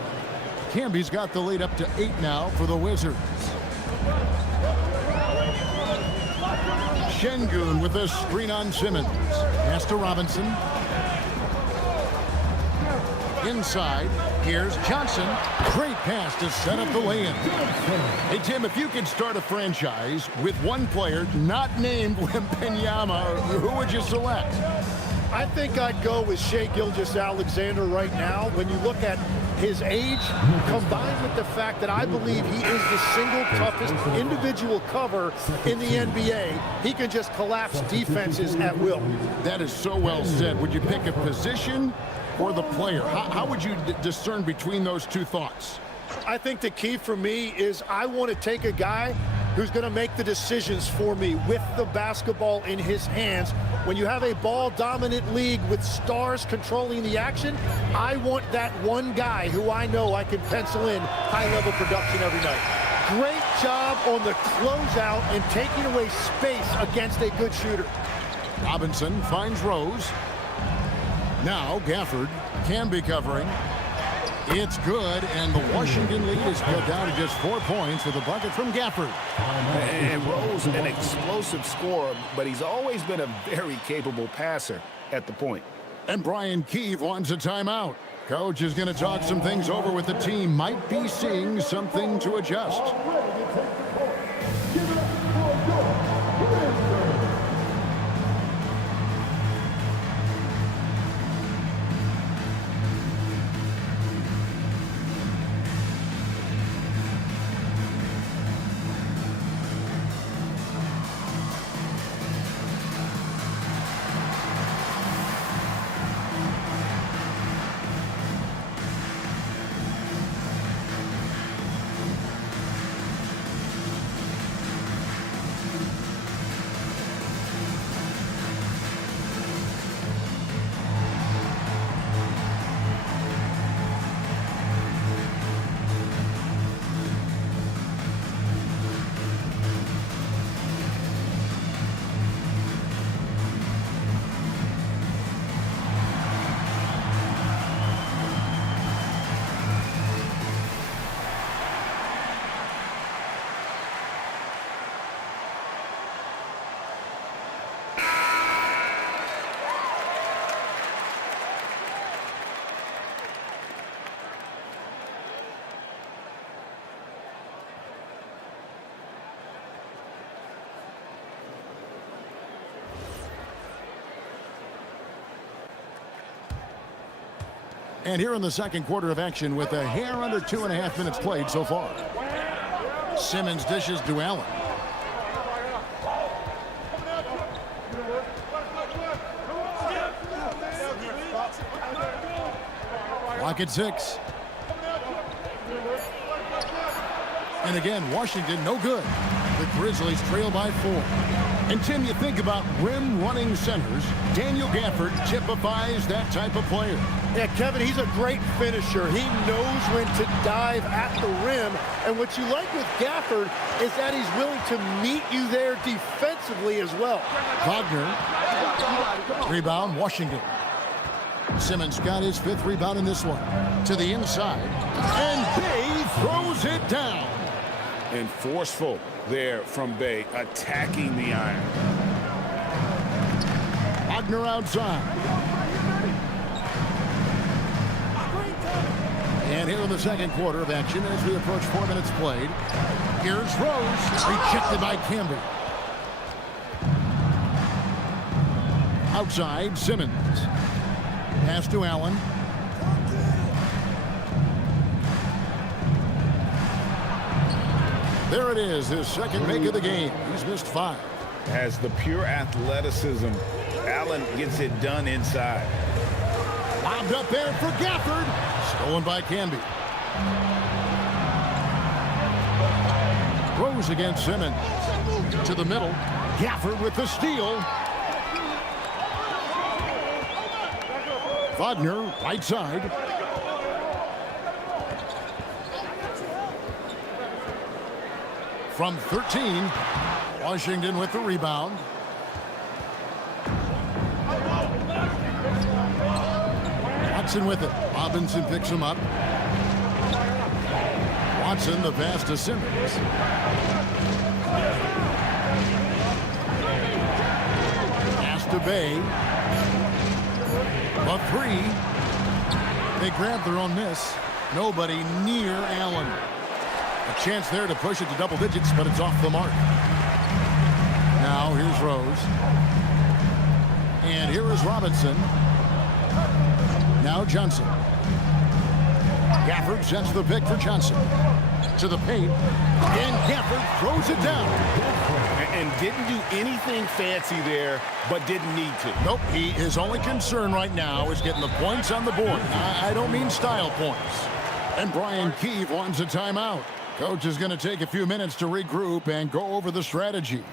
Camby's got the lead up to 8 now for the Wizards. Şengün with a screen on Simmons. Pass to Robinson. Inside, here's Johnson. Great pass to set up the lay-in. Hey, Tim, if you could start a franchise with one player not named Wembanyama, who would you select? I think I'd go with Shai Gilgeous-Alexander right now. When you look at his age, combined with the fact that I believe he is the single toughest individual cover in the NBA, he can just collapse defenses at will. That is so well said. Would you pick a position or the player? How would you discern between those two thoughts? I think the key for me is I want to take a guy who's going to make the decisions for me with the basketball in his hands. When you have a ball-dominant league with stars controlling the action, I want that one guy who I know I can pencil in high-level production every night. Great job on the closeout and taking away space against a good shooter. Robinson finds Rose. Now Gafford can be covering. It's good, and the Washington lead is cut down to just 4 points with a bucket from Gafford. And Rose, an explosive scorer, but he's always been a very capable passer at the point. And Brian Keefe wants a timeout. Coach is going to talk some things over with the team. Might be seeing something to adjust. And here in the second quarter of action with a hair under 2.5 minutes played so far. Simmons dishes to Allen. Clock at 6. And again, Washington no good. The Grizzlies trail by 4. And Tim, you think about rim-running centers, Daniel Gafford typifies that type of player. Yeah, Kevin, he's a great finisher. He knows when to dive at the rim. And what you like with Gafford is that he's willing to meet you there defensively as well. Wagner, rebound, Washington. Simmons got his 5th rebound in this one. To the inside, and Bay throws it down. And forceful there from Bay, attacking the iron. Wagner outside. And here in the second quarter of action as we approach 4 minutes played. Here's Rose, rejected by Camby. Outside, Simmons. Pass to Allen. There it is, his second make of the game. He's missed 5. Has the pure athleticism. Allen gets it done inside. Lobbed up there for Gafford. Stolen by Camby. Rose against Simmons. To the middle. Gafford with the steal. Wagner, right side. From 13, Washington with the rebound. Watson with it. Robinson picks him up. Watson, the pass to Simmons. Pass to Bay. A 3. They grab their own miss. Nobody near Allen. A chance there to push it to double digits, but it's off the mark. Now here's Rose. And here is Robinson. Now Johnson. Gafford sends the pick for Johnson. To the paint. And Gafford throws it down. And didn't do anything fancy there, but didn't need to. Nope, his only concern right now is getting the points on the board. I don't mean style points. And Brian Keefe wants a timeout. Coach is going to take a few minutes to regroup and go over the strategy.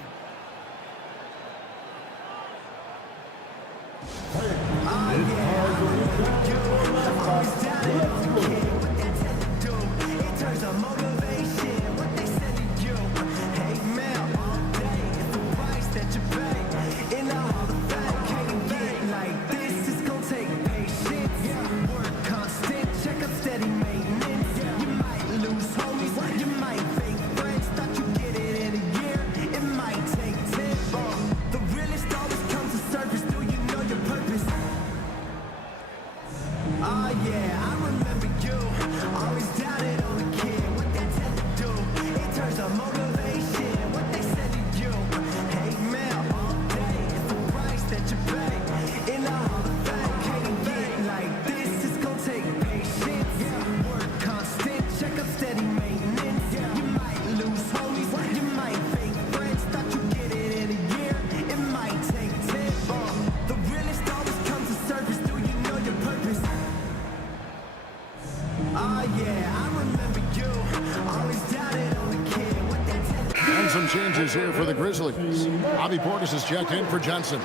Some changes here for the Grizzlies. Bobby Portis is checked in for Johnson.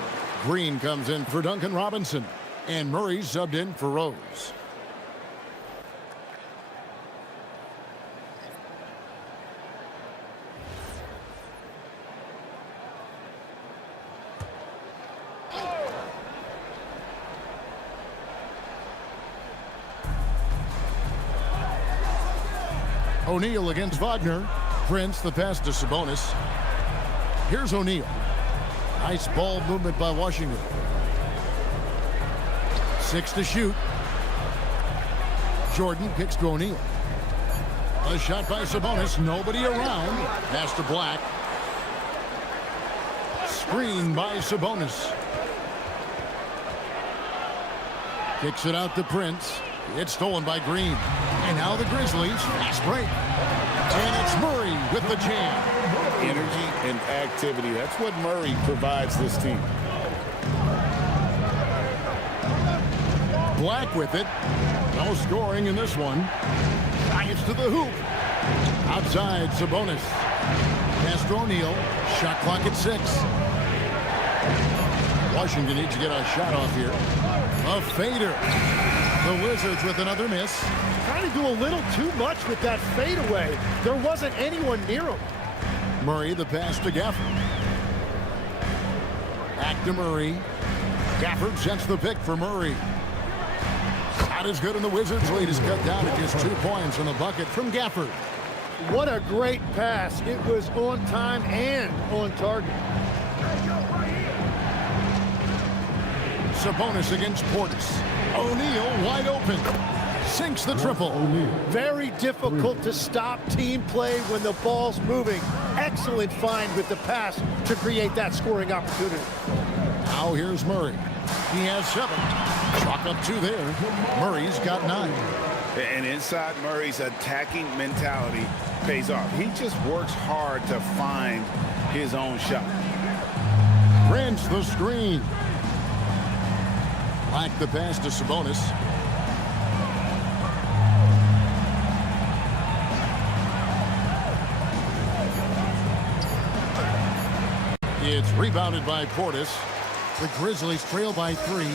Green comes in for Duncan Robinson. And Murray subbed in for Rose. O'Neal against Wagner. Prince, the pass to Sabonis. Here's O'Neal. Nice ball movement by Washington. 6 to shoot. Jordan kicks to O'Neal. A shot by Sabonis. Nobody around. Pass to Black. Screen by Sabonis. Kicks it out to Prince. It's stolen by Green. And now the Grizzlies. Fast break. And it's Murray with the jam. Energy and activity. That's what Murray provides this team. Black with it. No scoring in this one. Giants to the hoop. Outside, Sabonis. Pass to O'Neal. Shot clock at 6. Washington needs to get a shot off here. A fader. The Wizards with another miss. Trying to do a little too much with that fadeaway. There wasn't anyone near him. Murray, the pass to Gafford. Back to Murray. Gafford sets the pick for Murray. Not as good, and the Wizards' lead is cut down to just 2 points in the bucket from Gafford. What a great pass. It was on time and on target. Sabonis against Portis. O'Neal wide open. Sinks the triple. Very difficult to stop team play when the ball's moving. Excellent find with the pass to create that scoring opportunity. Now here's Murray. He has 7. Chalk up 2 there. Murray's got 9. And inside Murray's attacking mentality pays off. He just works hard to find his own shot. Prince the screen. Black the pass to Sabonis. It's rebounded by Portis. The Grizzlies trail by 3.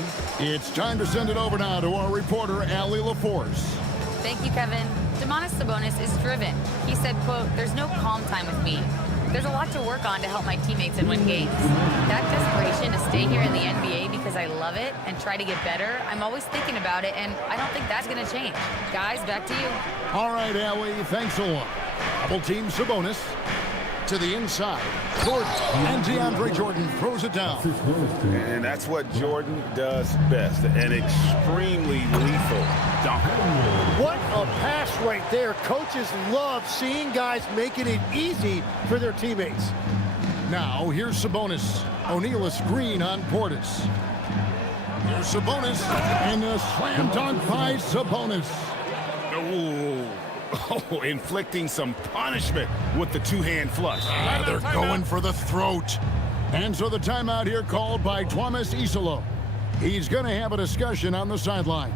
It's time to send it over now to our reporter, Allie LaForce. Thank you, Kevin. Domantas Sabonis is driven. He said, quote, "There's no calm time with me. There's a lot to work on to help my teammates and win games. That desperation to stay here in the NBA because I love it and try to get better, I'm always thinking about it, and I don't think that's going to change." Guys, back to you. All right, Allie, thanks a lot. Double team Sabonis to the inside. Jordan, and DeAndre Jordan throws it down. And that's what Jordan does best, an extremely lethal dunker. What a pass right there. Coaches love seeing guys making it easy for their teammates. Now, here's Sabonis. O'Neal a screen on Portis. Here's Sabonis, and a slam dunk by Sabonis. Oh, inflicting some punishment with the two-hand flush. They're going for the throat. And so the timeout here called by Thomas Isolo. He's going to have a discussion on the sideline.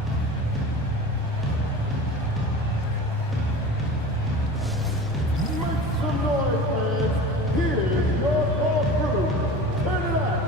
Make some noise, fans. Here's your ball crew. Turn it up.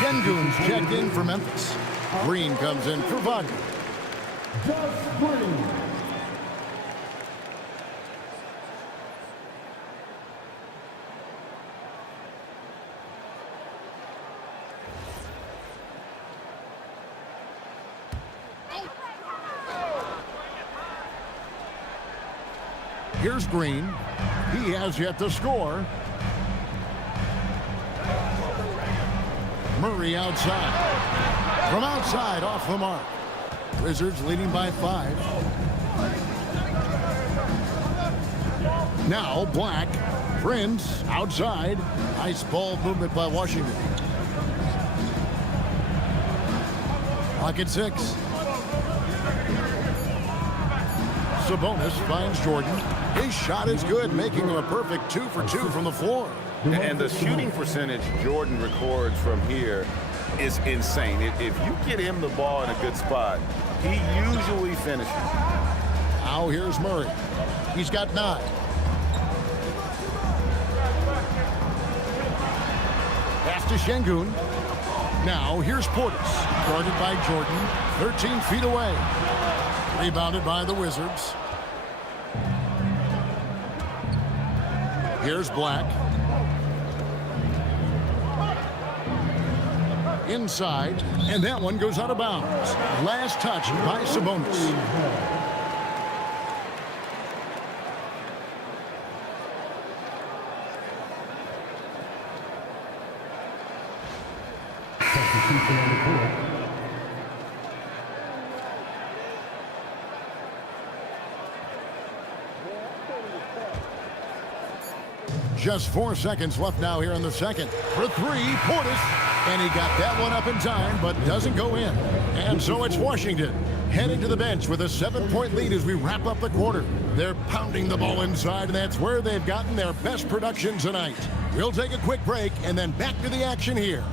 Şengün's checked in for Memphis. Green comes in for Wagner. Just Green. Here's Green. He has yet to score. Murray outside. From outside, off the mark. Wizards leading by 5. Now Black. Prince outside. Nice ball movement by Washington. Clock at 6. Sabonis finds Jordan. His shot is good, making him a perfect 2 for 2 from the floor. And the shooting percentage Jordan records from here is insane. If you get him the ball in a good spot, he usually finishes. Now here's Murray. He's got 9. Pass to Şengün. Now here's Portis. Guarded by Jordan. 13 feet away. Rebounded by the Wizards. Here's Black. inside, and that one goes out of bounds. Last touch by Sabonis. Substitution on the court. Just 4 seconds left now here in the second. For three, Portis. And he got that one up in time, but doesn't go in. And so it's Washington heading to the bench with a 7-point lead as we wrap up the quarter. They're pounding the ball inside, and that's where they've gotten their best production tonight. We'll take a quick break and then back to the action here.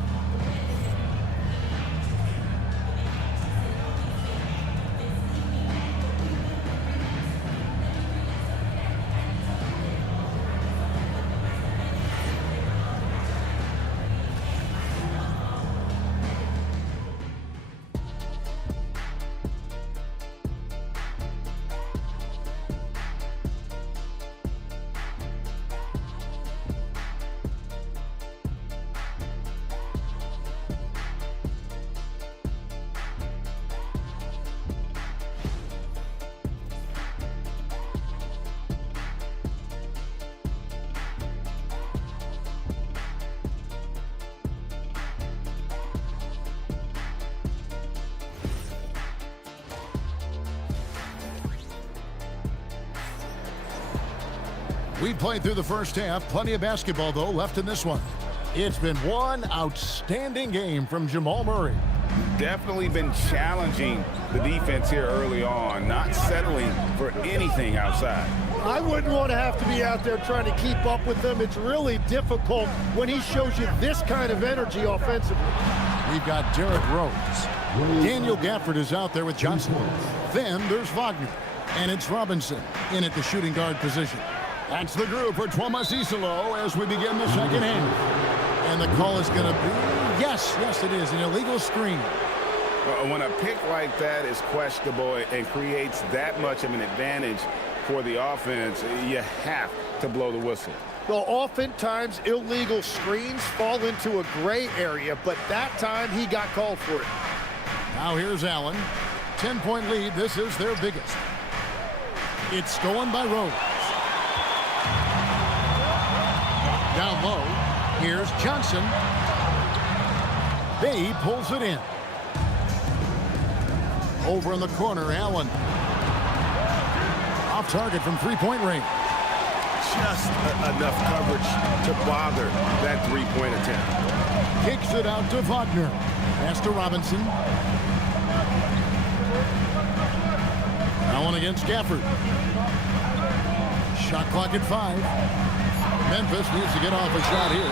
We played through the first half. Plenty of basketball, though, left in this one. It's been one outstanding game from Jamal Murray. Definitely been challenging the defense here early on, not settling for anything outside. I wouldn't want to have to be out there trying to keep up with them. It's really difficult when he shows you this kind of energy offensively. We've got Derrick Rose. Daniel Gafford is out there with Johnson. Then there's Wagner. And it's Robinson in at the shooting guard position. That's the group for Thomas Isolo as we begin the second half. And the call is going to be, yes, it is, an illegal screen. When a pick like that is questionable and creates that much of an advantage for the offense, you have to blow the whistle. Well, oftentimes illegal screens fall into a gray area, but that time he got called for it. Now here's Allen. 10-point lead. This is their biggest. It's stolen by Rose. Down low, here's Johnson. Bay pulls it in. Over in the corner, Allen. Off target from three-point range. Just enough coverage to bother that three-point attempt. Kicks it out to Wagner. Pass to Robinson. Allen against Gafford. Shot clock at 5. Memphis needs to get off a shot here.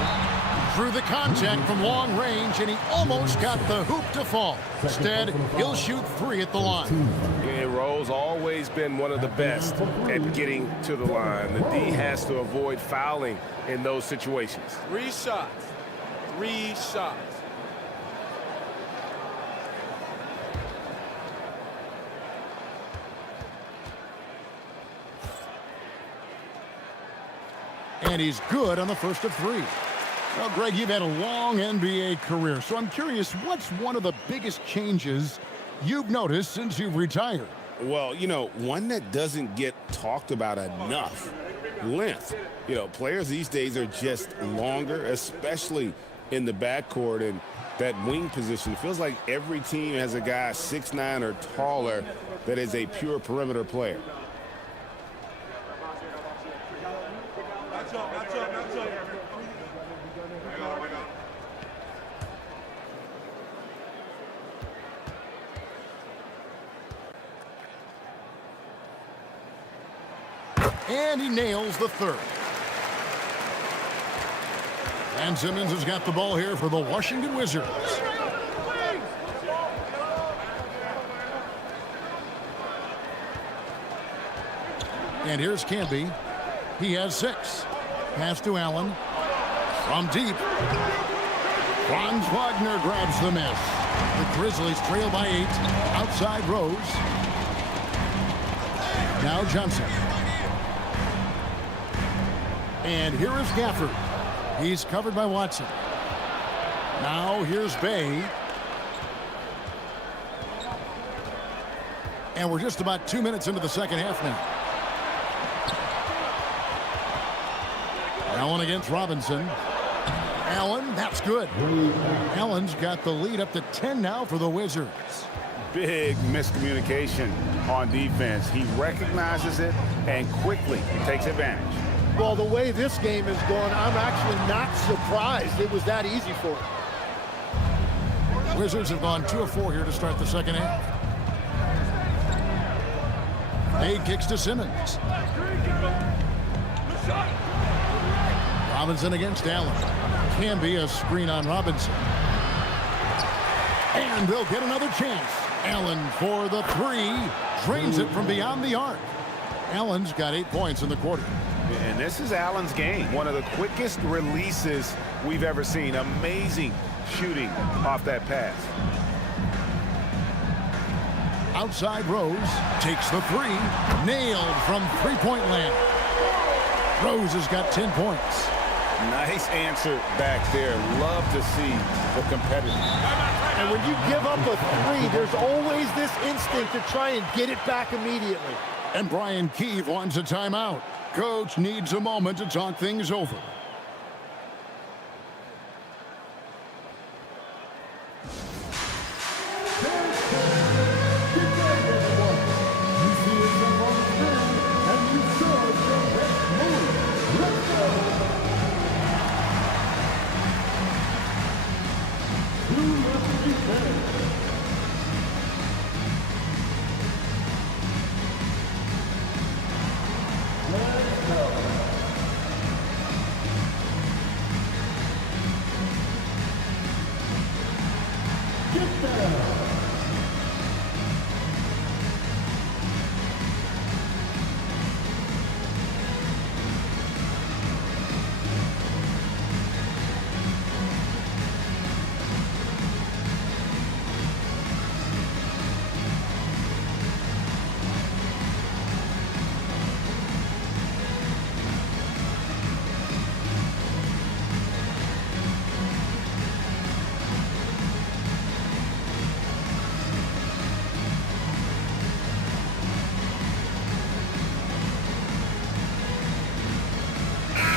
Through the contact from long range, and he almost got the hoop to fall. Instead, he'll shoot 3 at the line. Yeah, Rose always been one of the best at getting to the line. The D has to avoid fouling in those situations. 3 shots. 3 shots. And he's good on the first of 3. Well, Greg, you've had a long NBA career, so I'm curious, what's one of the biggest changes you've noticed since you've retired? Well, one that doesn't get talked about enough, length. Players these days are just longer, especially in the backcourt and that wing position. It feels like every team has a guy 6'9" or taller that is a pure perimeter player. And he nails the third. And Simmons has got the ball here for the Washington Wizards. And here's Camby. He has 6. Pass to Allen. From deep. Franz Wagner grabs the miss. The Grizzlies trail by 8. Outside Rose. Now Johnson. And here is Gafford. He's covered by Watson. Now here's Bay. And we're just about 2 minutes into the second half now. Allen against Robinson. Allen, that's good. Allen's got the lead up to 10 now for the Wizards. Big miscommunication on defense. He recognizes it and quickly takes advantage. Well, the way this game is going, I'm actually not surprised it was that easy for him. Wizards have gone 2 of 4 here to start the second half. Bay kicks to Simmons. Robinson against Allen. Can be a screen on Robinson. And they'll get another chance. Allen for the 3. Drains it from beyond the arc. Allen's got 8 points in the quarter. And this is Allen's game. One of the quickest releases we've ever seen. Amazing shooting off that pass. Outside Rose takes the 3. Nailed from three-point land. Rose has got 10 points. Nice answer back there. Love to see the competitor. And when you give up a 3, there's always this instinct to try and get it back immediately. And Brian Keefe wants a timeout. Coach needs a moment to talk things over.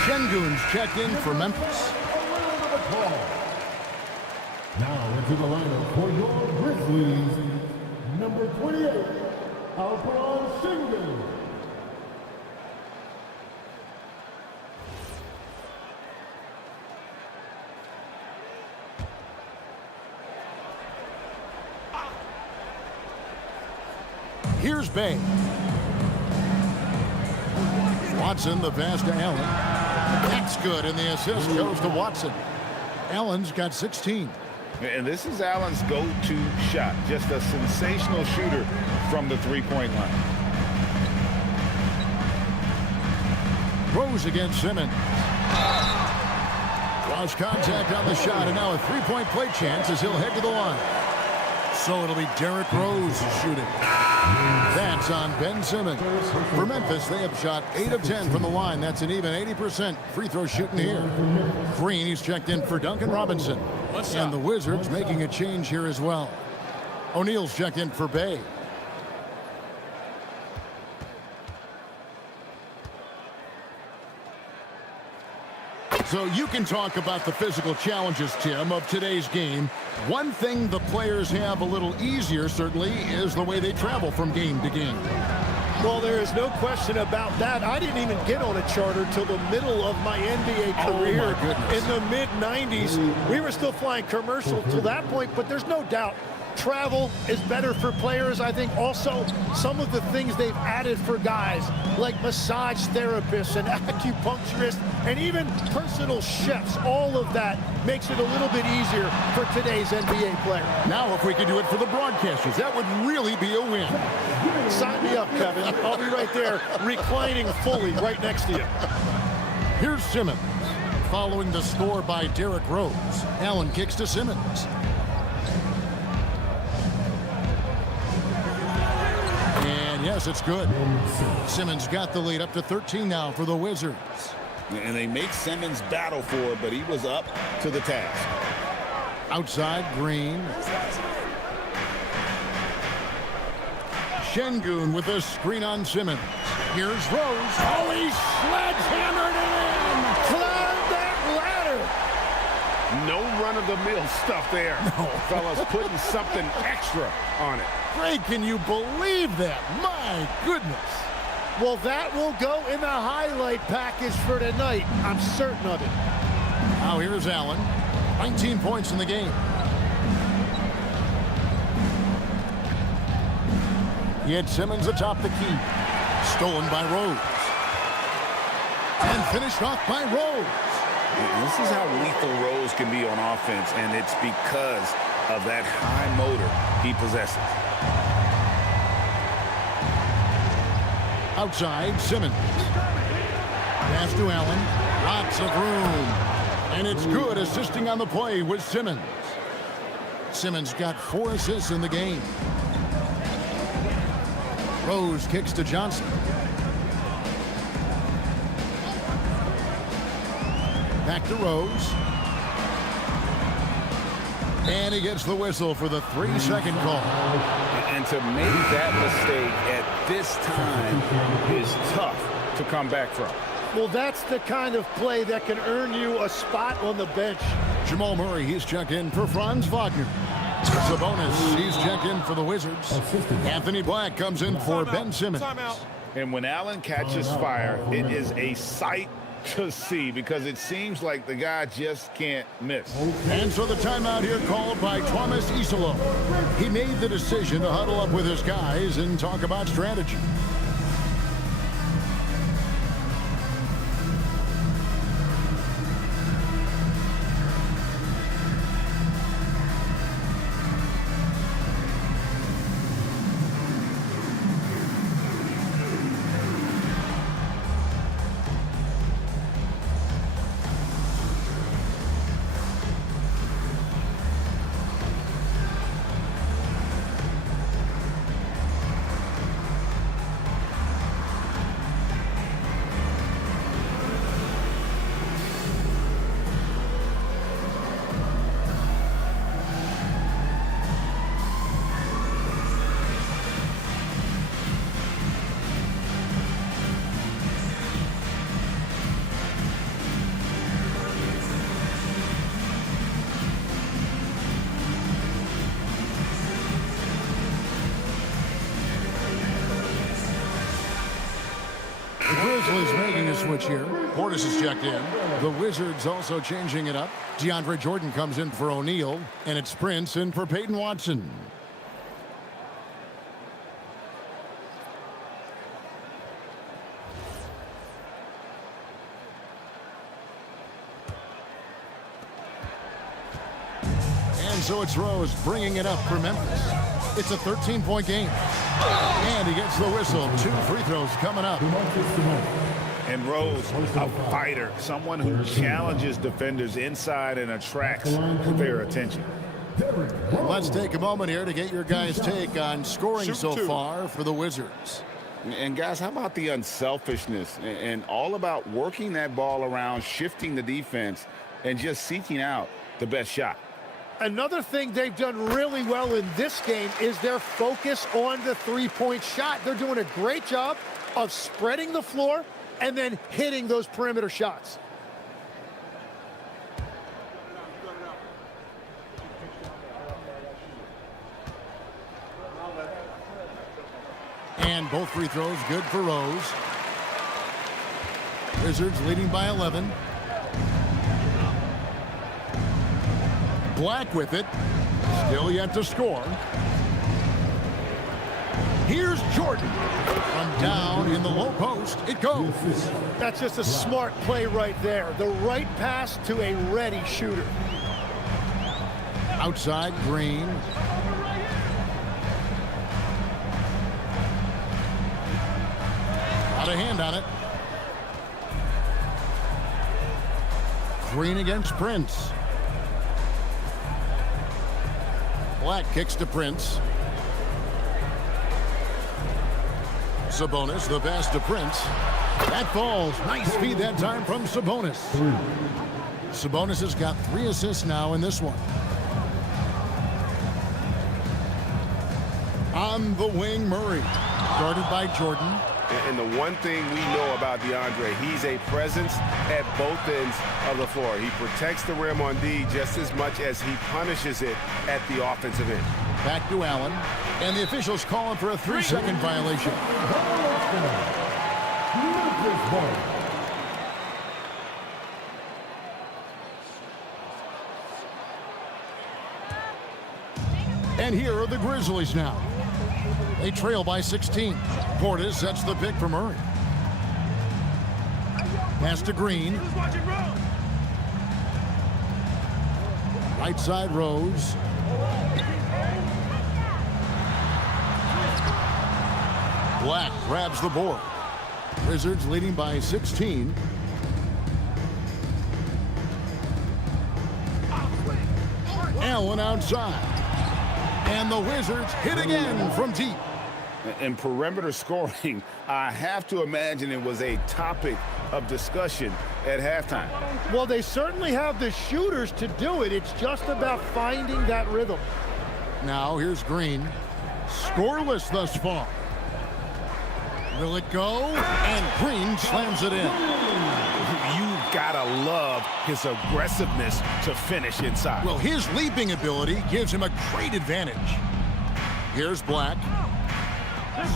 Sengun's checked in for Memphis. Now into the lineup for your Grizzlies, number 28, Alperon Sengun. Here's Bay. Watson, the pass to Allen. That's good, and the assist goes to Watson. Allen's got 16. And this is Allen's go-to shot. Just a sensational shooter from the three-point line. Rose against Simmons. Cross contact on the shot, and now a three-point play chance as he'll head to the line. So it'll be Derrick Rose shooting. That's on Ben Simmons. For Memphis, they have shot 8 of 10 from the line. That's an even 80% free throw shooting here. Green, he's checked in for Duncan Robinson. And the Wizards making a change here as well. O'Neal's checked in for Bay. So you can talk about the physical challenges, Tim, of today's game. One thing the players have a little easier, certainly, is the way they travel from game to game. Well, there is no question about that. I didn't even get on a charter till the middle of my NBA career in the mid-90s. We were still flying commercial to that point, but there's no doubt travel is better for players. I think also some of the things they've added for guys like massage therapists and acupuncturists and even personal chefs, all of that makes it a little bit easier for today's NBA player. Now if we could do it for the broadcasters, that would really be a win. Sign me up, Kevin. I'll be right there reclining fully right next to you. Here's Simmons. Following the score by Derrick Rose. Allen kicks to Simmons. Yes, it's good. Simmons got the lead up to 13 now for the Wizards. And they make Simmons battle for it, but he was up to the task. Outside, Green. Şengün with a screen on Simmons. Here's Rose. Oh, he sledgehammered it in. Climb that ladder. No run-of-the-mill stuff there. No. Fellas putting something extra on it. Greg, can you believe that? My goodness. Well, that will go in the highlight package for tonight. I'm certain of it. Now here's Allen. 19 points in the game. He had Simmons atop the key. Stolen by Rose. And finished off by Rose. This is how lethal Rose can be on offense, and it's because of that high motor he possesses. Outside, Simmons. Pass to Allen. Lots of room. And it's good assisting on the play with Simmons. Simmons got 4 assists in the game. Rose kicks to Johnson. Back to Rose. And he gets the whistle for the 3-second call. And to make that mistake at this time is tough to come back from. Well, that's the kind of play that can earn you a spot on the bench. Jamal Murray, he's checked in for Franz Wagner. Sabonis, he's checked in for the Wizards. Anthony Black comes in for Ben Simmons. And when Allen catches fire, it is a sight to see because it seems like the guy just can't miss. And so the timeout here called by Thomas Isolo. He made the decision to huddle up with his guys and talk about strategy. The Grizzlies making a switch here. Portis is checked in. The Wizards also changing it up. DeAndre Jordan comes in for O'Neal, and it's Prince in for Peyton Watson. And so it's Rose bringing it up for Memphis. It's a 13-point game. And he gets the whistle. 2 free throws coming up. And Rose, a fighter, someone who challenges defenders inside and attracts their attention. Let's take a moment here to get your guys' take on scoring so far for the Wizards. And guys, how about the unselfishness and all about working that ball around, shifting the defense, and just seeking out the best shot? Another thing they've done really well in this game is their focus on the three-point shot. They're doing a great job of spreading the floor and then hitting those perimeter shots. And both free throws good for Rose. Wizards leading by 11. Black with it. Still yet to score. Here's Jordan. From down in the low post, it goes. That's just a smart play right there. The right pass to a ready shooter. Outside, Green. Got a hand on it. Green against Prince. Black kicks to Prince. Sabonis, the pass to Prince. That falls. Nice feed that time from Sabonis. Sabonis has got 3 assists now in this one. On the wing, Murray. Guarded by Jordan. And the one thing we know about DeAndre, he's a presence at both ends of the floor. He protects the rim on D just as much as he punishes it at the offensive end. Back to Allen. And the officials calling for a 3-second violation. And here are the Grizzlies now. They trail by 16. Portis sets the pick for Murray. Pass to Green. Right side Rose. Black grabs the board. Wizards leading by 16. Allen outside. And the Wizards hit again from deep. In perimeter scoring, I have to imagine it was a topic of discussion at halftime. Well, they certainly have the shooters to do it. It's just about finding that rhythm. Now here's Green. Scoreless thus far. Will it go? And Green slams it in. You've got to love his aggressiveness to finish inside. Well, his leaping ability gives him a great advantage. Here's Black.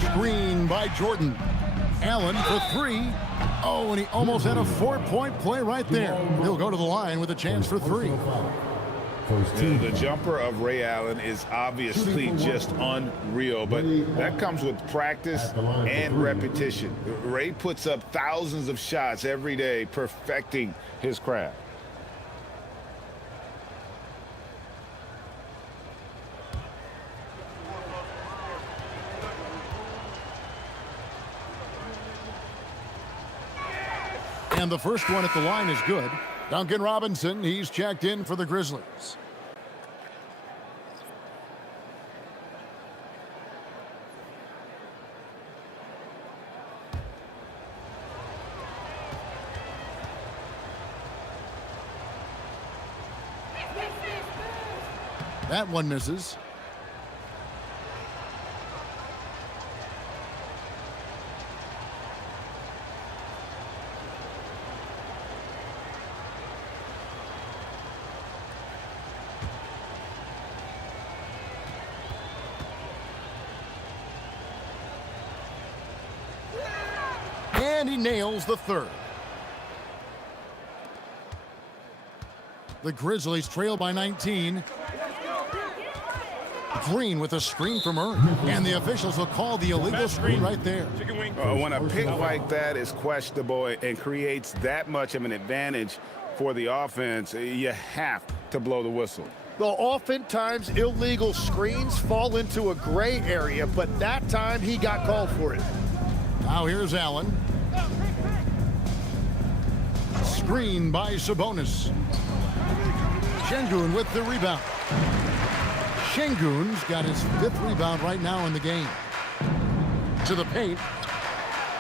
Screen by Jordan. Allen for 3. Oh, and he almost had a 4-point play right there. He'll go to the line with a chance for 3. The jumper of Ray Allen is obviously just unreal, but that comes with practice and repetition. Ray puts up thousands of shots every day, perfecting his craft. And the first one at the line is good. Duncan Robinson, he's checked in for the Grizzlies. That one misses. And he nails the third. The Grizzlies trail by 19. Green with a screen from Murray. And the officials will call the illegal screen right there. When a pick like that is questionable and creates that much of an advantage for the offense, you have to blow the whistle. Well, oftentimes illegal screens fall into a gray area, but that time he got called for it. Now here's Allen. Screen by Sabonis. Şengün with the rebound. Şengün's got his 5th rebound right now in the game. To the paint.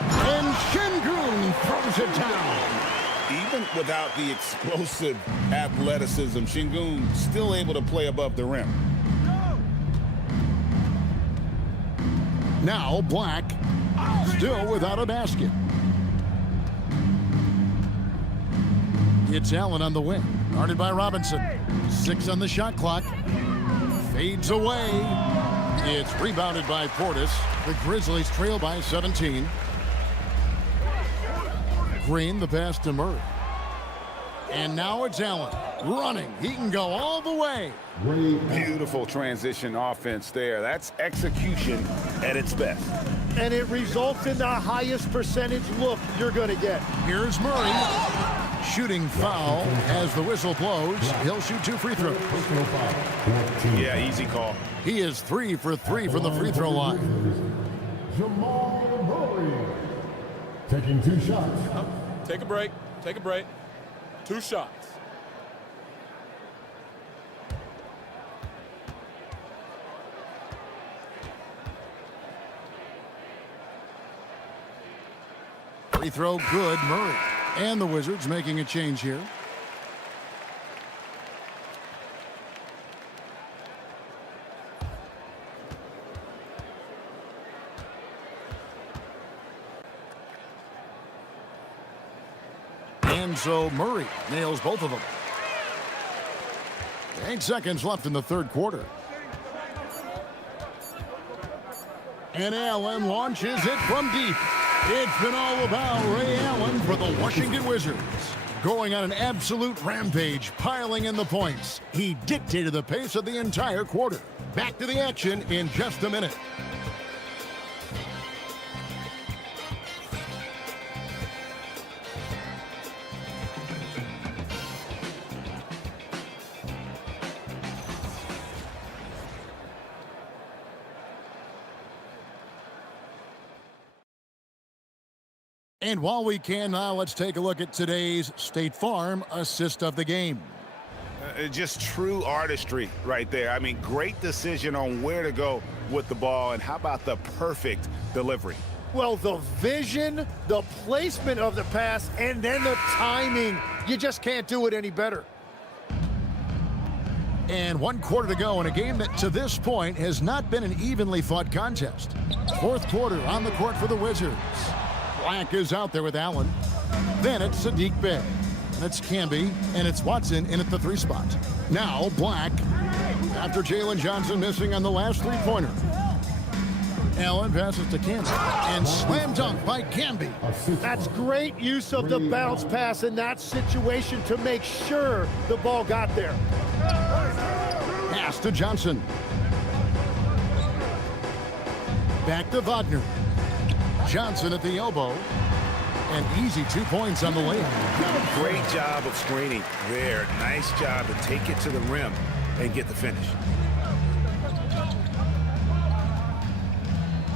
And Şengün throws it down. Even without the explosive athleticism, Şengün still able to play above the rim. Now Black, still without a basket. It's Allen on the wing, guarded by Robinson. 6 on the shot clock. Fades away. It's rebounded by Portis. The Grizzlies trail by 17. Green, the pass to Murray. And now it's Allen running. He can go all the way. Beautiful transition offense there. That's execution at its best. And it results in the highest percentage look you're going to get. Here's Murray. Shooting foul as the whistle blows. He'll shoot 2 free throws. Yeah, easy call. He is 3 for 3 from the free throw line. Jamal Murray taking 2 shots. Take a break. Take a break. 2 shots. Free throw good, Murray. And the Wizards making a change here. And so Murray nails both of them. 8 seconds left in the third quarter. And Allen launches it from deep. It's been all about Ray Allen for the Washington Wizards. Going on an absolute rampage, piling in the points. He dictated the pace of the entire quarter. Back to the action in just a minute. And while we can now, let's take a look at today's State Farm assist of the game. Just true artistry right there. I mean, great decision on where to go with the ball, and how about the perfect delivery? Well, the vision, the placement of the pass, and then the timing. You just can't do it any better. And 1 quarter to go in a game that to this point has not been an evenly fought contest. Fourth quarter on the court for the Wizards. Black is out there with Allen. Then it's Sadiq Bey. And it's Camby. And it's Watson in at the 3 spot. Now Black after Jalen Johnson missing on the last 3-pointer. Allen passes to Camby. And slam dunk by Camby. That's great use of the bounce pass in that situation to make sure the ball got there. Pass to Johnson. Back to Wagner. Johnson at the elbow. And easy 2 points on the layup. Great job of screening there. Nice job to take it to the rim and get the finish.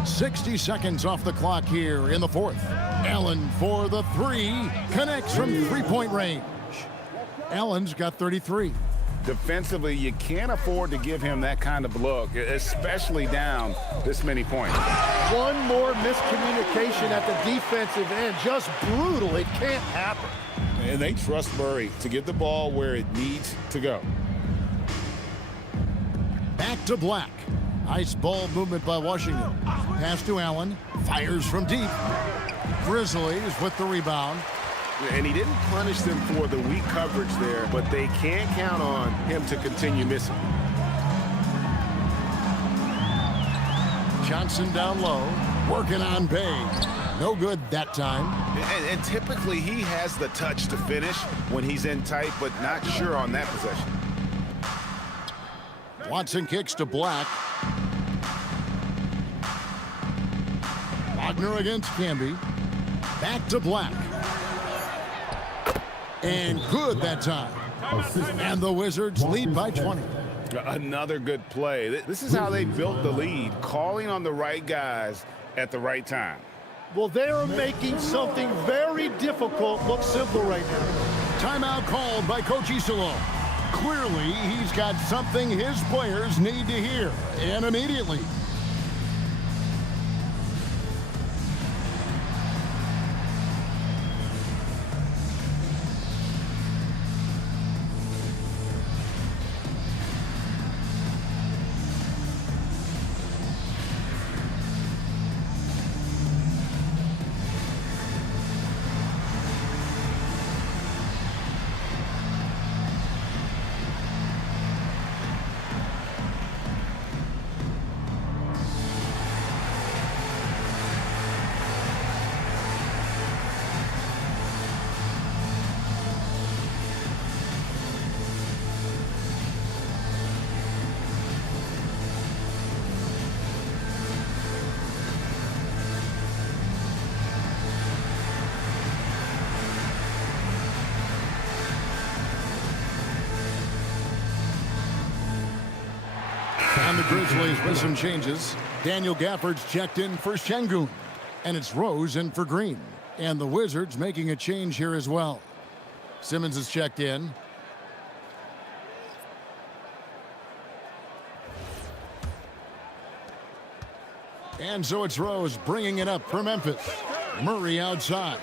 60 seconds off the clock here in the fourth. Allen for the 3. Connects from 3-point range. Allen's got 33. Defensively, you can't afford to give him that kind of look, especially down this many points. One more miscommunication at the defensive end. Just brutal. It can't happen. And they trust Murray to get the ball where it needs to go. Back to Black. Nice ball movement by Washington. Pass to Allen. Fires from deep. Grizzlies with the rebound. And he didn't punish them for the weak coverage there, but they can't count on him to continue missing. Johnson down low, working on Bey. No good that time. And typically he has the touch to finish when he's in tight, but not sure on that possession. Watson kicks to Black. Wagner against Camby. Back to Black. And good that time. And the Wizards lead by 20. Another good play. This is how they built the lead, calling on the right guys at the right time. Well, they are making something very difficult look simple right now. Timeout called by Coach Iserlohn. Clearly, he's got something his players need to hear, and immediately. And the Grizzlies with some changes. Daniel Gafford's checked in for Şengün. And it's Rose in for Green. And the Wizards making a change here as well. Simmons is checked in. And so it's Rose bringing it up for Memphis. Murray outside.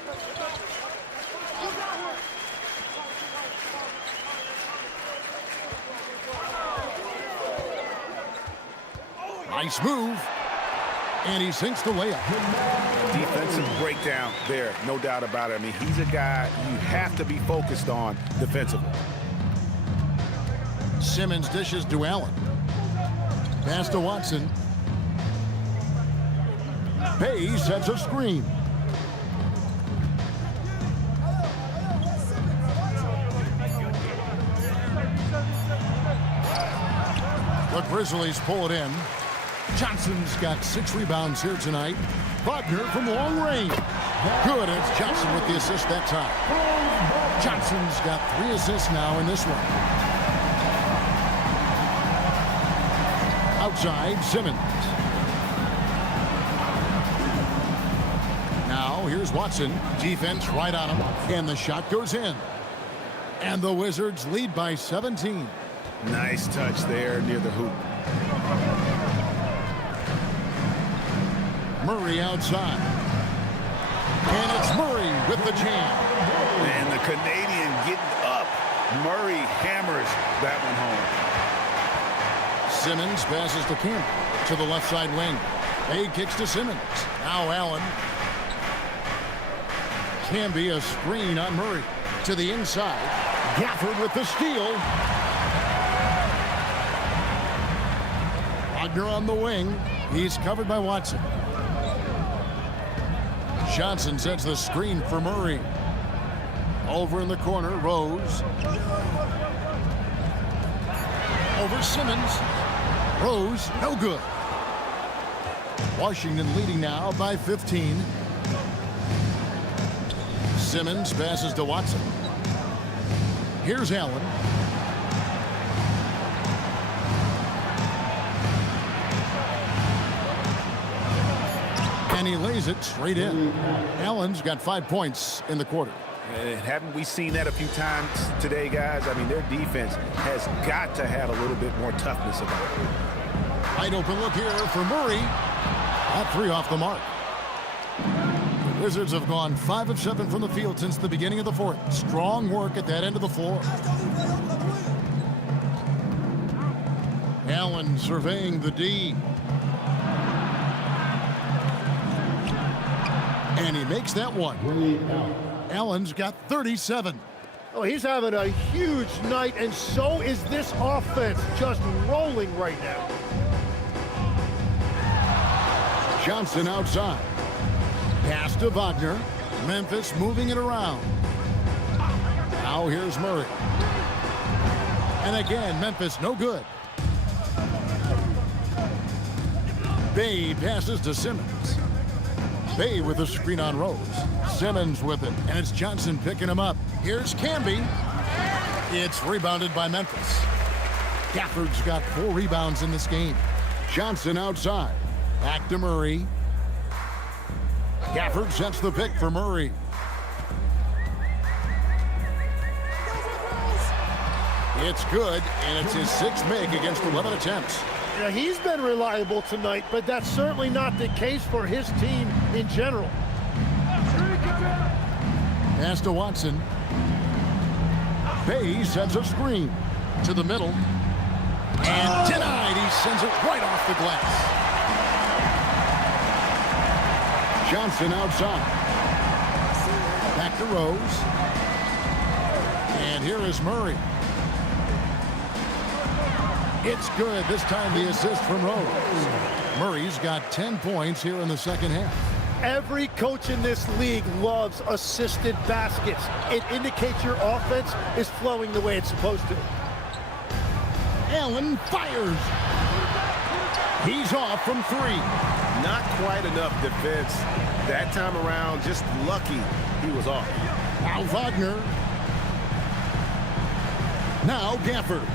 Nice move. And he sinks the layup. Defensive breakdown there, no doubt about it. I mean, he's a guy you have to be focused on defensively. Simmons dishes to Allen. Pass to Watson. Bay sets a screen. The Grizzlies pull it in. Johnson's got 6 rebounds here tonight. Wagner from long range. Good, it's Johnson with the assist that time. Johnson's got 3 assists now in this one. Outside, Simmons. Now, here's Watson. Defense right on him, and the shot goes in. And the Wizards lead by 17. Nice touch there near the hoop. Murray outside. And it's Murray with the jam. And the Canadian getting up. Murray hammers that one home. Simmons passes to Campbell to the left side wing. Bay kicks to Simmons. Now Allen. Can be a screen on Murray. To the inside. Gafford with the steal. Wagner on the wing. He's covered by Watson. Johnson sets the screen for Murray. Over in the corner, Rose. Over Simmons. Rose, no good. Washington leading now by 15. Simmons passes to Watson. Here's Allen. And he lays it straight in. Allen's got 5 points in the quarter. And haven't we seen that a few times today, guys? I mean, their defense has got to have a little bit more toughness about it. Wide open look here for Murray. That 3 off the mark. The Wizards have gone 5 of 7 from the field since the beginning of the fourth. Strong work at that end of the floor. Allen surveying the D. And he makes that one. Allen's got 37. Oh, he's having a huge night, and so is this offense, just rolling right now. Johnson outside. Pass to Wagner. Memphis moving it around. Now here's Murray. And again, Memphis no good. Bay passes to Simmons. Bay with a screen on Rose. Simmons with it, and it's Johnson picking him up. Here's Camby. It's rebounded by Memphis. Gafford's got 4 rebounds in this game. Johnson outside. Back to Murray. Gafford sets the pick for Murray. It's good, and it's his 6th make against 11 attempts. Yeah, he's been reliable tonight, but that's certainly not the case for his team in general. Pass to Watson. Bay sets a screen to the middle. And denied. He sends it right off the glass. Johnson outside. Back to Rose. And here is Murray. It's good. This time the assist from Rose. Murray's got 10 points here in the second half. Every coach in this league loves assisted baskets. It indicates your offense is flowing the way it's supposed to. Allen fires. He's off from 3. Not quite enough defense that time around. Just lucky he was off. Now Wagner. Now Gafford.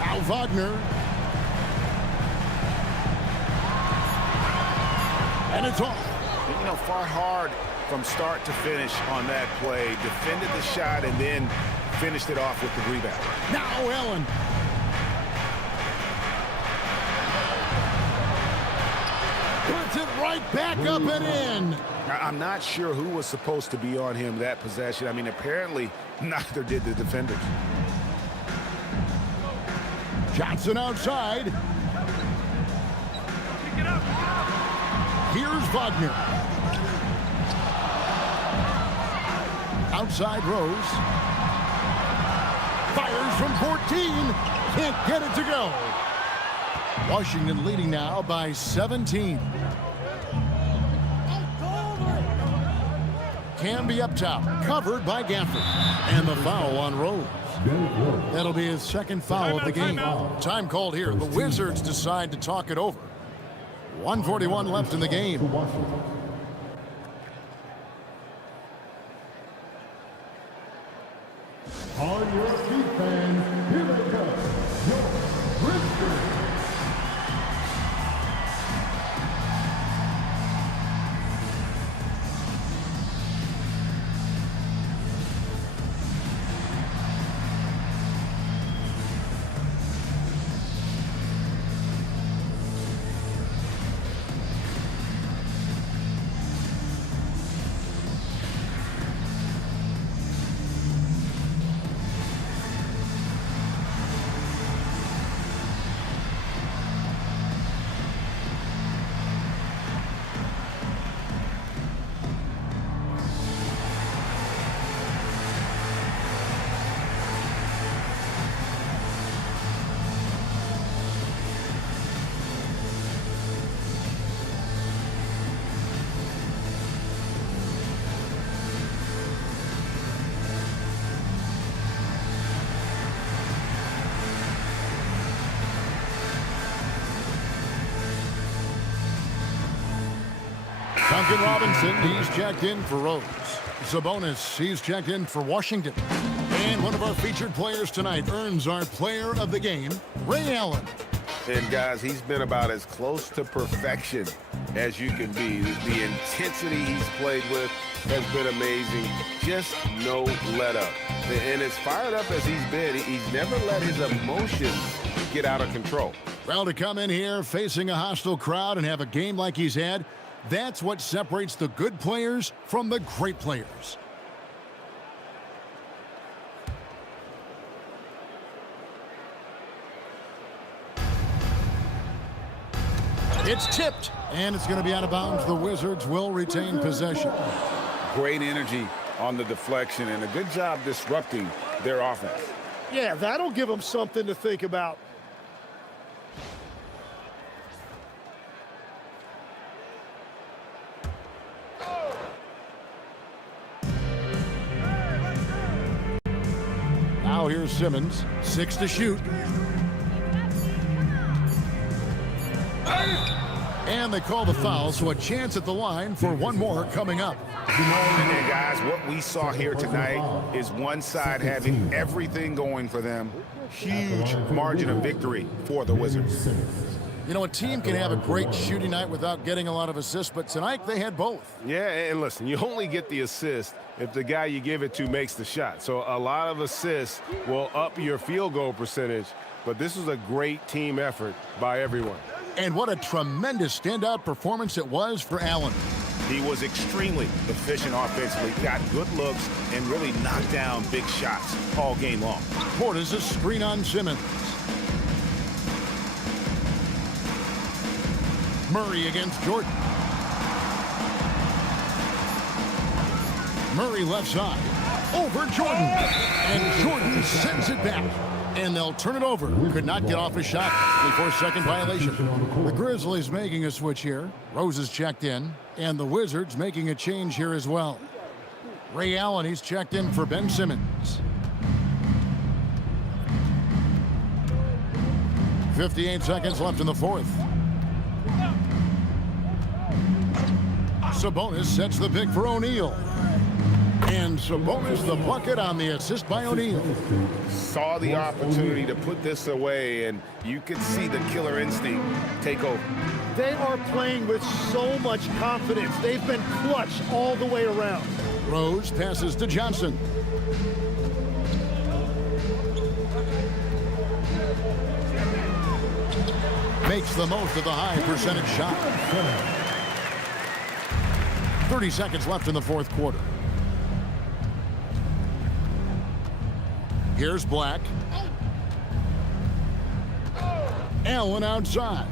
Now Wagner. And it's off. You know, fought hard from start to finish on that play. Defended the shot and then finished it off with the rebound. Now Allen. Puts it right back up and in. I'm not sure who was supposed to be on him that possession. I mean, apparently neither did the defenders. Johnson outside. Here's Wagner. Outside Rose. Fires from 14. Can't get it to go. Washington leading now by 17. Camby up top, covered by Gafford. And the foul on Rose. That'll be his second foul of the game. Time called here. The Wizards decide to talk it over. 1:41 left in the game. On your feet, fans, here they come, your Grizzlies. Duncan Robinson, he's checked in for Rose. Sabonis, he's checked in for Washington. And one of our featured players tonight earns our player of the game, Ray Allen. And guys, he's been about as close to perfection as you can be. The intensity he's played with has been amazing. Just no let up. And as fired up as he's been, he's never let his emotions get out of control. Well, to come in here facing a hostile crowd and have a game like he's had, that's what separates the good players from the great players. It's tipped, and it's going to be out of bounds. The Wizards will retain possession. Great energy on the deflection and a good job disrupting their offense. Yeah, that'll give them something to think about. Now here's Simmons, 6 to shoot. And they call the foul, so a chance at the line for one more coming up. And guys, what we saw here tonight is one side having everything going for them. Huge margin of victory for the Wizards. You know, a team can have a great shooting night without getting a lot of assists, but tonight they had both. Yeah, and listen, you only get the assist if the guy you give it to makes the shot. So a lot of assists will up your field goal percentage, but this was a great team effort by everyone. And what a tremendous standout performance it was for Allen. He was extremely efficient offensively, got good looks, and really knocked down big shots all game long. Portis a screen on Simmons. Murray against Jordan. Murray left side. Over Jordan. And Jordan sends it back. And they'll turn it over. Could not get off a shot before second violation. The Grizzlies making a switch here. Rose is checked in. And the Wizards making a change here as well. Ray Allen, he's checked in for Ben Simmons. 58 seconds left in the fourth. Sabonis sets the pick for O'Neal. And Sabonis the bucket on the assist by O'Neal. Saw the opportunity to put this away, and you could see the killer instinct take over. They are playing with so much confidence. They've been clutch all the way around. Rose passes to Johnson. Makes the most of the high percentage shot. 30 seconds left in the fourth quarter. Here's Black. Allen outside.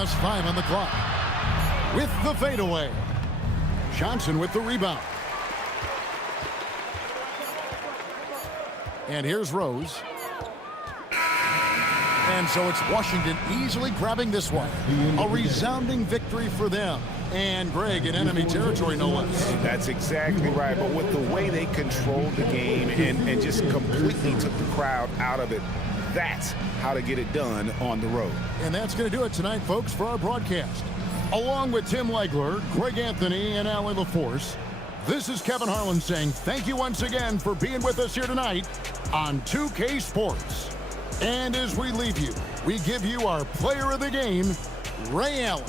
just 5 on the clock. With the fadeaway. Johnson with the rebound. And here's Rose. And so it's Washington easily grabbing this one. A resounding victory for them. And Greg in enemy territory, no less. That's exactly right. But with the way they controlled the game and just completely took the crowd out of it, that's how to get it done on the road. And that's going to do it tonight, folks, for our broadcast. Along with Tim Legler, Greg Anthony, and Allie LaForce, this is Kevin Harlan saying thank you once again for being with us here tonight on 2K Sports. And as we leave you, we give you our player of the game, Ray Allen.